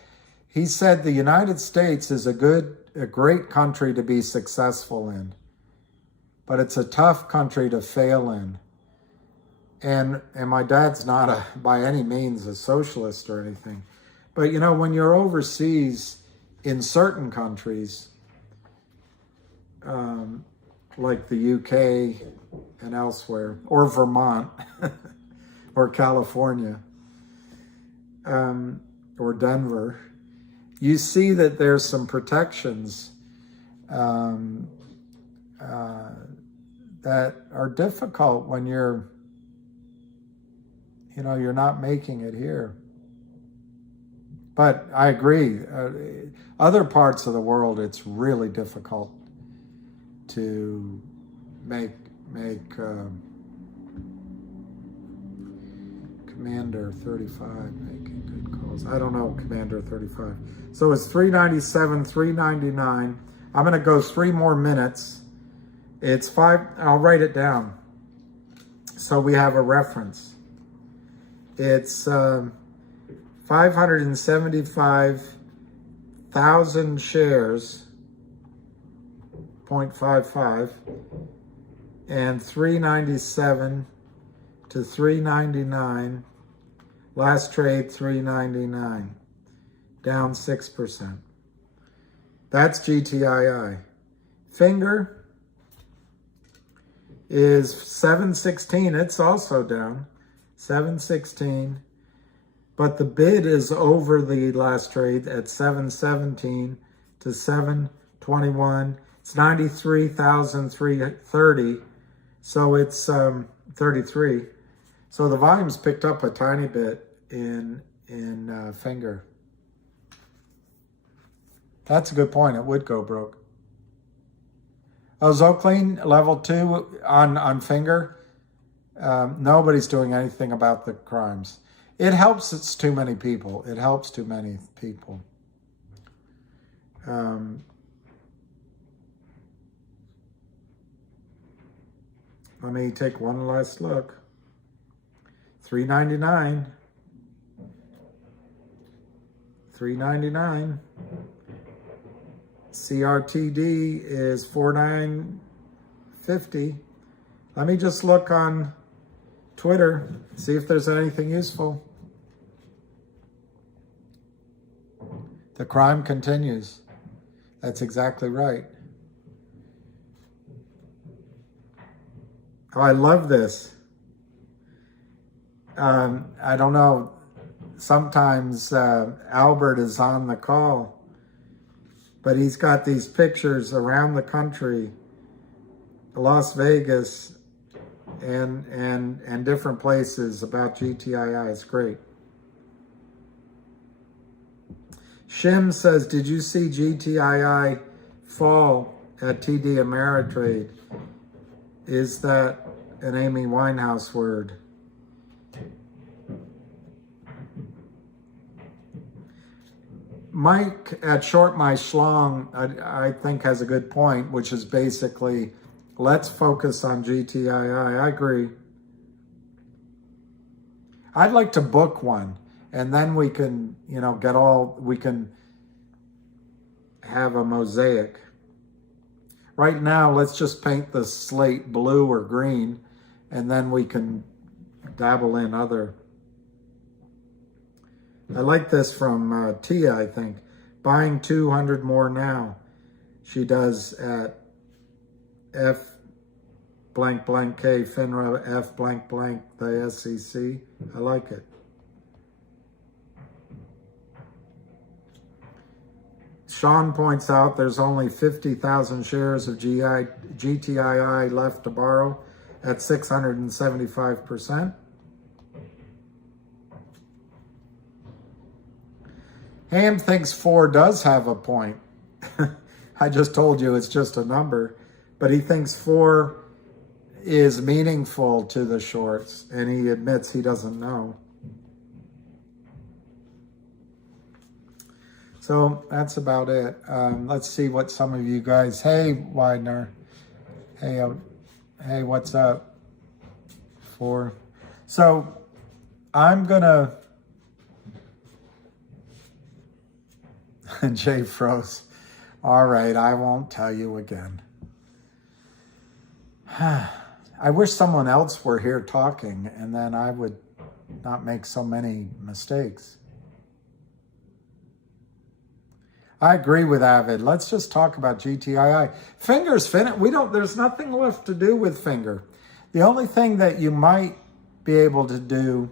He said the United States is a great country to be successful in, but it's a tough country to fail in. And my dad's not by any means a socialist or anything, But, you know, when you're overseas in certain countries, like the UK and elsewhere, or Vermont, or California, or Denver, you see that there's some protections that are difficult when you're not making it here. But I agree. Other parts of the world, it's really difficult to make Commander 35 making good calls. I don't know, Commander 35. So it's 397, 399. I'm going to go 3 more minutes. It's 5. I'll write it down so we have a reference. It's 575,000 shares, 0.55, and 397 to 399. Last trade 399, down 6%. That's GTII. Finger is 716. It's also down 716, but the bid is over the last trade at 717 to 721. It's 93,330, so it's 33. So the volume's picked up a tiny bit in Finger. That's a good point. It would go broke. Oh, Zoclean, level 2 on Finger. Nobody's doing anything about the crimes. It helps it's too many people. It helps too many people. Let me take one last look. 399. 399. CRTD is 4950. Let me just look on Twitter, see if there's anything useful. The crime continues. That's exactly right. Oh, I love this. I don't know. Sometimes Albert is on the call, but he's got these pictures around the country, Las Vegas, and different places about GTII. It's great. Shim says, did you see GTII fall at TD Ameritrade? Is that an Amy Winehouse word? Mike at Short My Schlong, I think, has a good point, which is basically, let's focus on GTII. I agree. I'd like to book one, and then we can, we can have a mosaic. Right now, let's just paint the slate blue or green, and then we can dabble in other. I like this from Tia, I think. Buying 200 more now. She does at F blank blank K, Finra, F blank blank, the SEC. I like it. Sean points out there's only 50,000 shares of GTII left to borrow at 675%. Ham thinks 4 does have a point. I just told you it's just a number, but he thinks 4 is meaningful to the shorts, and he admits he doesn't know. So that's about it. Let's see what some of you guys. Hey, Widener. Hey, what's up? 4. So I'm gonna. Jay froze. All right, I won't tell you again. I wish someone else were here talking, and then I would not make so many mistakes. I agree with Avid. Let's just talk about GTII. Finger's finished. There's nothing left to do with Finger. The only thing that you might be able to do,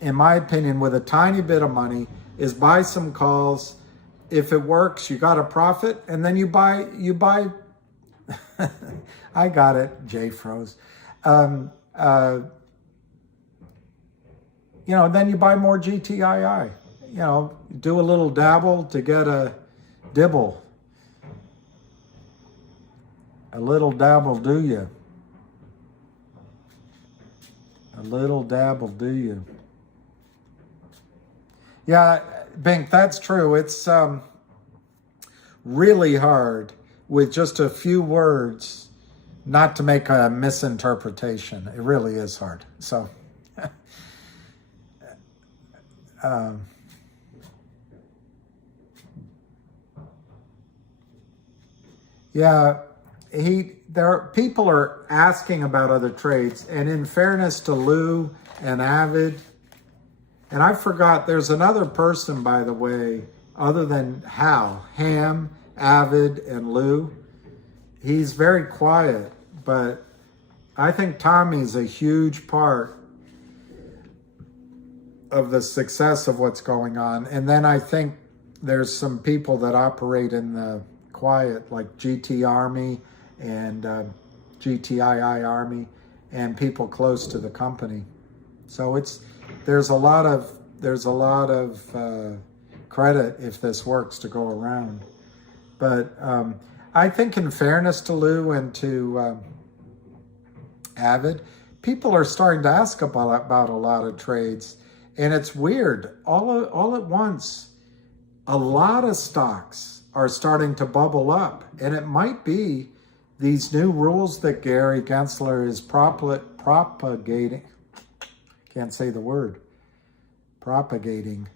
in my opinion, with a tiny bit of money is buy some calls. If it works, you got a profit, and then you buy, I got it, Jay froze. Then you buy more GTII. Do a little dabble to get a dibble. A little dabble do you. A little dabble do you. Yeah, Bink, that's true. It's really hard with just a few words not to make a misinterpretation. It really is hard. So, yeah, people are asking about other trades, and in fairness to Lou and Avid, and I forgot there's another person, by the way, other than Ham, Avid, and Lou. He's very quiet, but I think Tommy's a huge part of the success of what's going on. And then I think there's some people that operate in the quiet, like GT Army and GTII Army, and people close to the company. So there's a lot of credit if this works to go around. But I think in fairness to Lou and to Avid, people are starting to ask about a lot of trades. And it's weird. All at once, a lot of stocks are starting to bubble up. And it might be these new rules that Gary Gensler is propagating. Can't say the word. Propagating.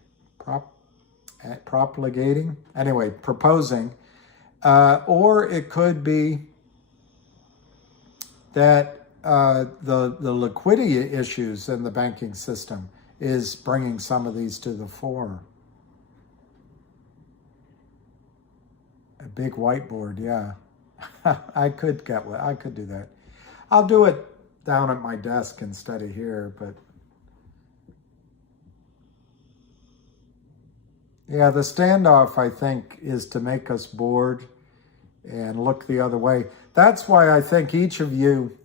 Anyway, proposing. Or it could be that the liquidity issues in the banking system is bringing some of these to the fore. A big whiteboard, yeah. I could do that. I'll do it down at my desk instead of here, but yeah, the standoff, I think, is to make us bored and look the other way. That's why I think each of you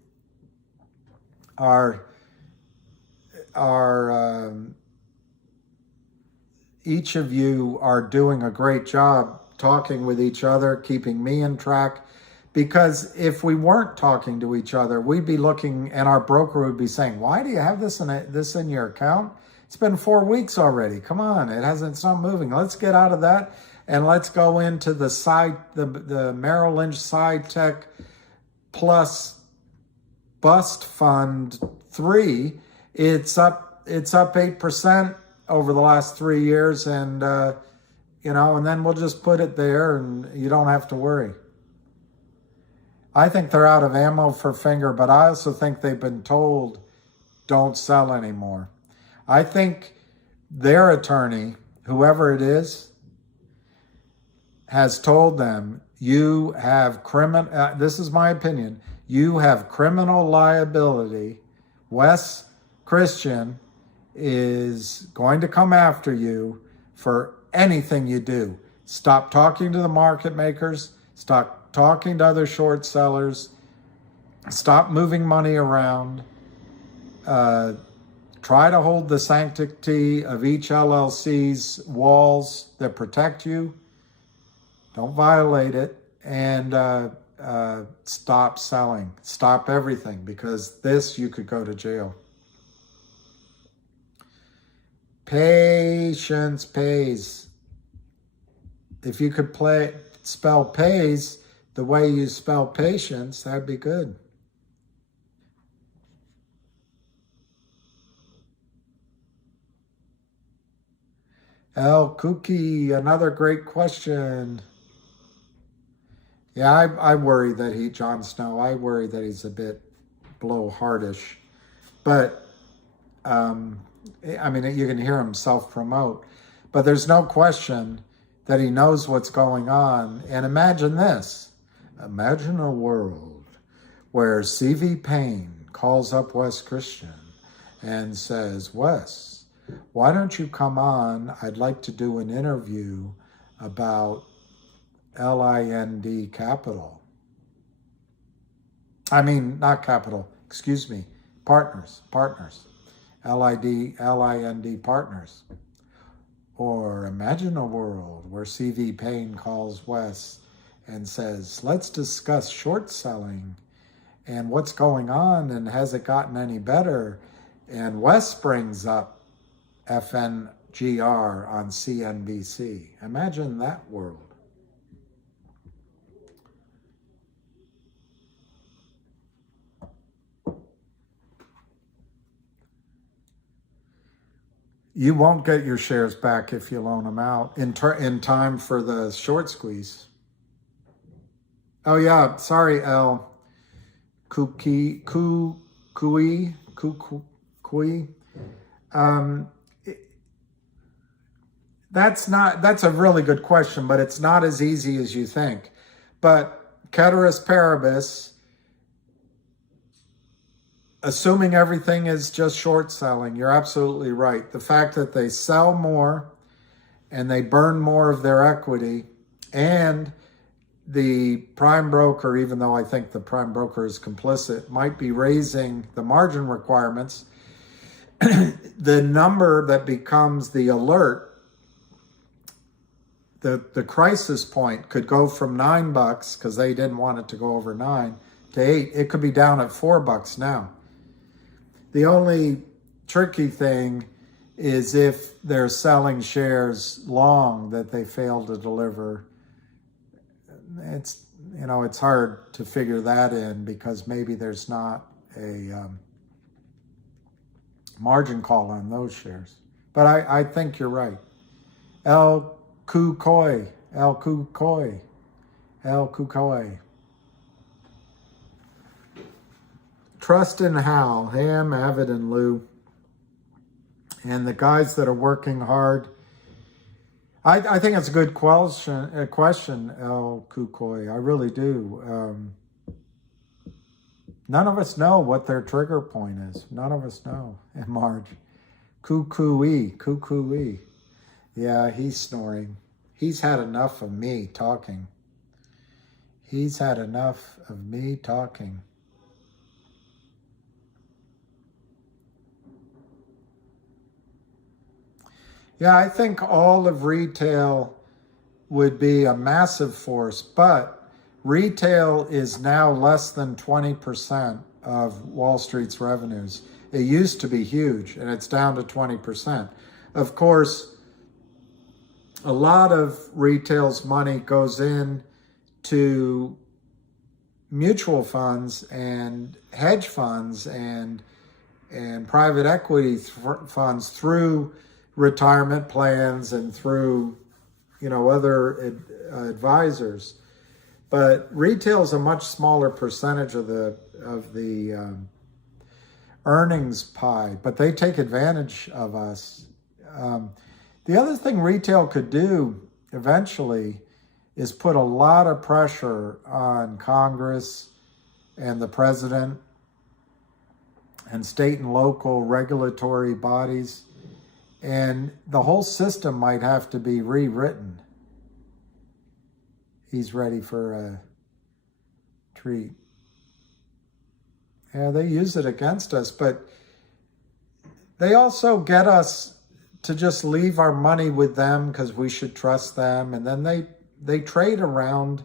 are doing a great job talking with each other, keeping me in track. Because if we weren't talking to each other, we'd be looking, and our broker would be saying, "Why do you have this in your account? It's been 4 weeks already. Come on, it's not moving. Let's get out of that and let's go into the Merrill Lynch SciTech Plus Bust Fund 3. It's up 8% over the last 3 years, and and then we'll just put it there, and you don't have to worry." I think they're out of ammo for Finger, but I also think they've been told don't sell anymore. I think their attorney, whoever it is, has told them, you have this is my opinion, you have criminal liability. Wes Christian is going to come after you for anything you do. Stop talking to the market makers. Stop talking to other short sellers. Stop moving money around. Try to hold the sanctity of each LLC's walls that protect you. Don't violate it. And stop selling. Stop everything, because you could go to jail. Patience pays. If you could spell pays the way you spell patience, that'd be good. El Cookie, another great question. Yeah, I worry that Jon Snow, I worry that he's a bit blowhardish. But, you can hear him self-promote. But there's no question that he knows what's going on. And imagine this. Imagine a world where C.V. Payne calls up Wes Christian and says, Wes, why don't you come on? I'd like to do an interview about LIND Capital. I mean, not capital, excuse me, partners. LIND Partners. Or imagine a world where C.V. Payne calls Wes and says, let's discuss short selling and what's going on and has it gotten any better? And Wes brings up FNGR on CNBC. Imagine that world. You won't get your shares back if you loan them out in time for the short squeeze. Oh yeah, sorry, L. Kui. That's a really good question, but it's not as easy as you think. But ceteris paribus, assuming everything is just short selling, you're absolutely right. The fact that they sell more and they burn more of their equity, and the prime broker, even though I think the prime broker is complicit, might be raising the margin requirements, the number that becomes the alert, the crisis point could go from $9, because they didn't want it to go over 9, to 8. It could be down at $4 now. The only tricky thing is if they're selling shares long that they fail to deliver. It's hard to figure that in because maybe there's not a margin call on those shares. But I think you're right. El Kukoi. Trust in Hal, Ham, Avid, and Lou, and the guys that are working hard. I think it's a good question, El Kukoi. I really do. None of us know what their trigger point is. None of us know. And Marge. Kukui. Yeah, he's snoring. He's had enough of me talking. Yeah, I think all of retail would be a massive force, but retail is now less than 20% of Wall Street's revenues. It used to be huge, and it's down to 20%. Of course, a lot of retail's money goes in to mutual funds and hedge funds and private equity funds through retirement plans and through, other advisors. But retail is a much smaller percentage of the earnings pie, but they take advantage of us. The other thing retail could do eventually is put a lot of pressure on Congress and the president and state and local regulatory bodies. And the whole system might have to be rewritten. He's ready for a treat. Yeah, they use it against us, but they also get us to just leave our money with them because we should trust them. And then they trade around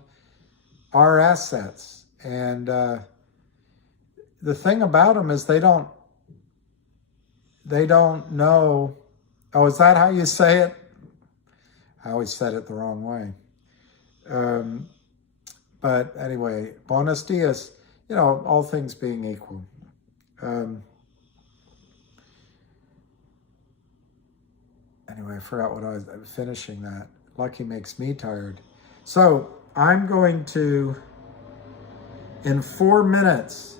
our assets. And the thing about them is they don't know. Oh, is that how you say it? I always said it the wrong way. But anyway, buenos dias, all things being equal. Anyway, I forgot what I was finishing that. Lucky makes me tired. So I'm going to, in 4 minutes,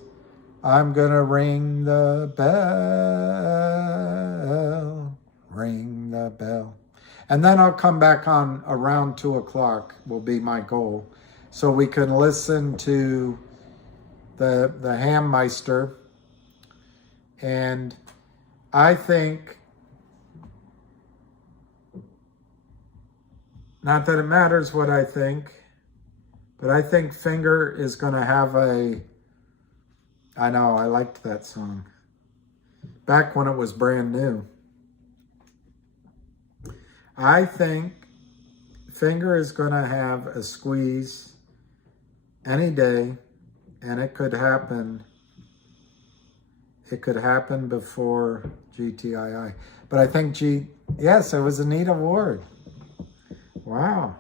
I'm going to ring the bell. Ring the bell. And then I'll come back on around 2 o'clock will be my goal. So we can listen to the Hammeister. And I think, not that it matters what I think, but I think Finger is going to have I know, I liked that song. Back when it was brand new. I think Finger is going to have a squeeze any day, and it could happen. It could happen before GTII. But I think yes, it was a neat award. Wow.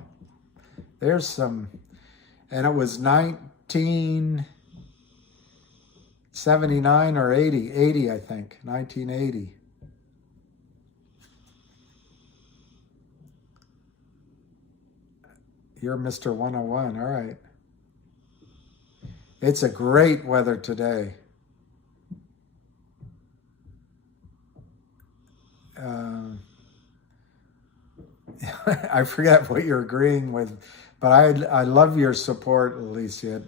There's some, and it was 1979 or 80, I think, 1980. You're Mr. 101, all right. It's a great weather today. I forget what you're agreeing with, but I love your support, Alicia.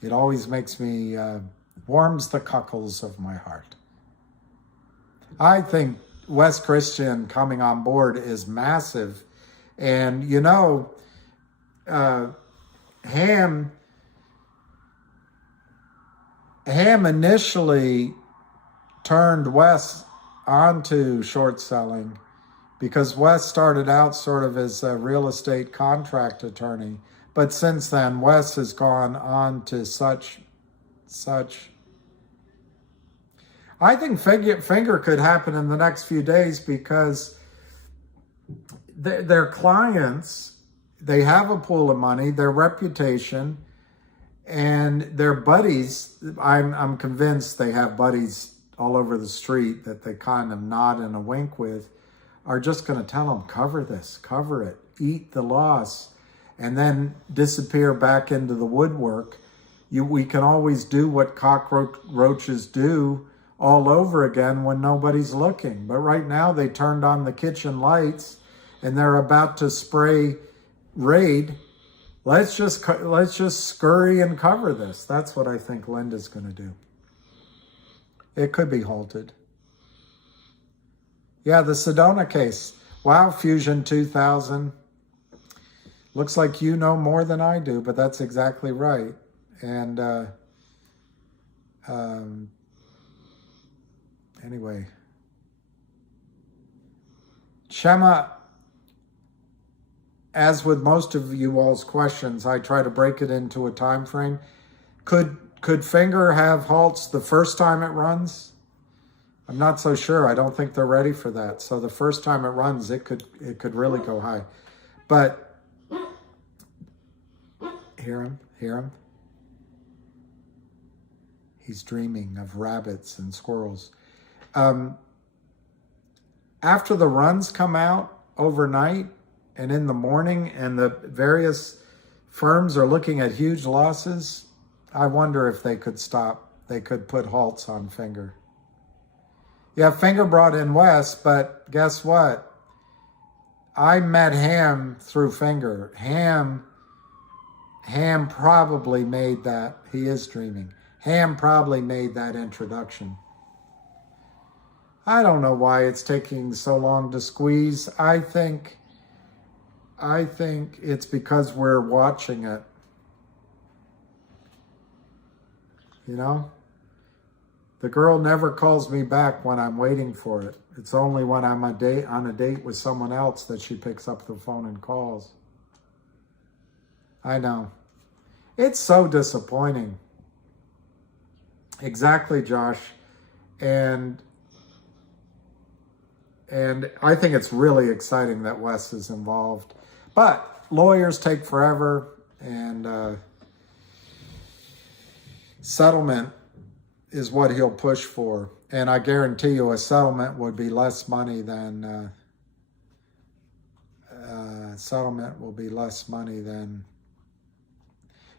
It always makes me, warms the cockles of my heart. I think Wes Christian coming on board is massive. And, you know, Ham initially turned Wes onto short selling because Wes started out sort of as a real estate contract attorney. But since then, Wes has gone on to such. I think Finger could happen in the next few days because their clients, they have a pool of money, their reputation, and their buddies. I'm convinced they have buddies all over the street that they kind of nod and a wink with, are just going to tell them, cover this, cover it, eat the loss, and then disappear back into the woodwork. We can always do what cockroaches do all over again when nobody's looking. But right now they turned on the kitchen lights and they're about to spray raid. Let's just scurry and cover this. That's what I think Linda's going to do. It could be halted. Yeah, the Sedona case. Wow, Fusion 2000. Looks like you know more than I do, but that's exactly right. And anyway, Shema, as with most of you all's questions, I try to break it into a time frame. Could Finger have halts the first time it runs? I'm not so sure. I don't think they're ready for that. So the first time it runs, it could really go high. But hear him. He's dreaming of rabbits and squirrels. After the runs come out overnight and in the morning and the various firms are looking at huge losses, I wonder if they could stop. They could put halts on Finger. Yeah, Finger brought in Wes, but guess what? I met Ham through Finger. Ham probably made that. He is dreaming. Ham probably made that introduction. I don't know why it's taking so long to squeeze. I think it's because we're watching it. You know? The girl never calls me back when I'm waiting for it. It's only when I'm on a date with someone else that she picks up the phone and calls. I know. It's so disappointing. Exactly, Josh. And I think it's really exciting that Wes is involved. But lawyers take forever, and settlement is what he'll push for. And I guarantee you a settlement would be less money than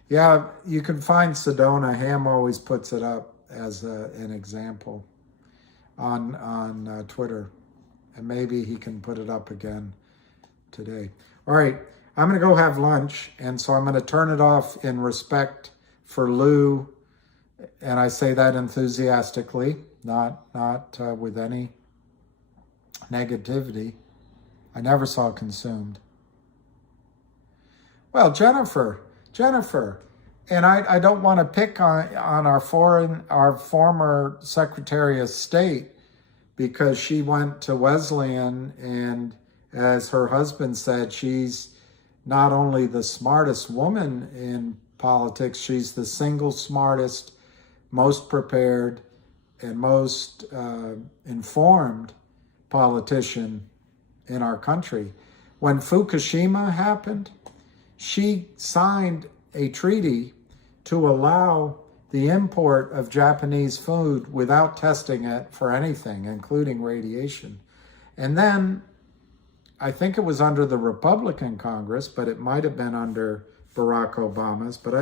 yeah, you can find Sedona. Ham always puts it up as an example on Twitter. And maybe he can put it up again today. All right, I'm going to go have lunch, and so I'm going to turn it off in respect for Lou, and I say that enthusiastically, not with any negativity. I never saw consumed. Well, Jennifer, and I don't want to pick on our former Secretary of State, because she went to Wesleyan, and as her husband said, she's not only the smartest woman in politics, she's the single smartest, most prepared, and most informed politician in our country. When Fukushima happened, she signed a treaty to allow the import of Japanese food without testing it for anything, including radiation. And then, I think it was under the Republican Congress, but it might have been under Barack Obama's, but I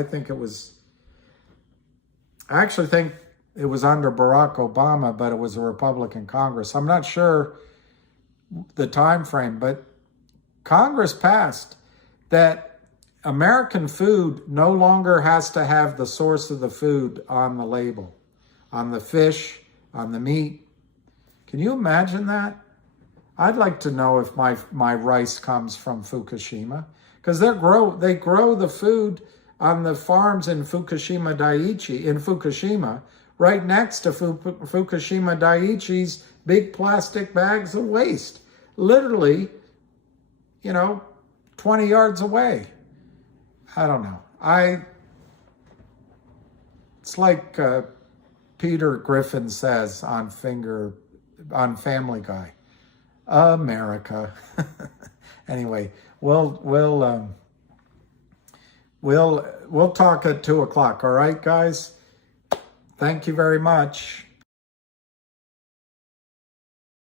actually think it was under Barack Obama, but it was a Republican Congress. I'm not sure the time frame, but Congress passed that American food no longer has to have the source of the food on the label, on the fish, on the meat. Can you imagine that? I'd like to know if my rice comes from Fukushima, because they grow the food on the farms in Fukushima Daiichi, in Fukushima, right next to Fukushima Daiichi's big plastic bags of waste, literally, 20 yards away. I don't know. It's like Peter Griffin says on Family Guy, America. Anyway, we'll talk at 2:00. All right, guys. Thank you very much.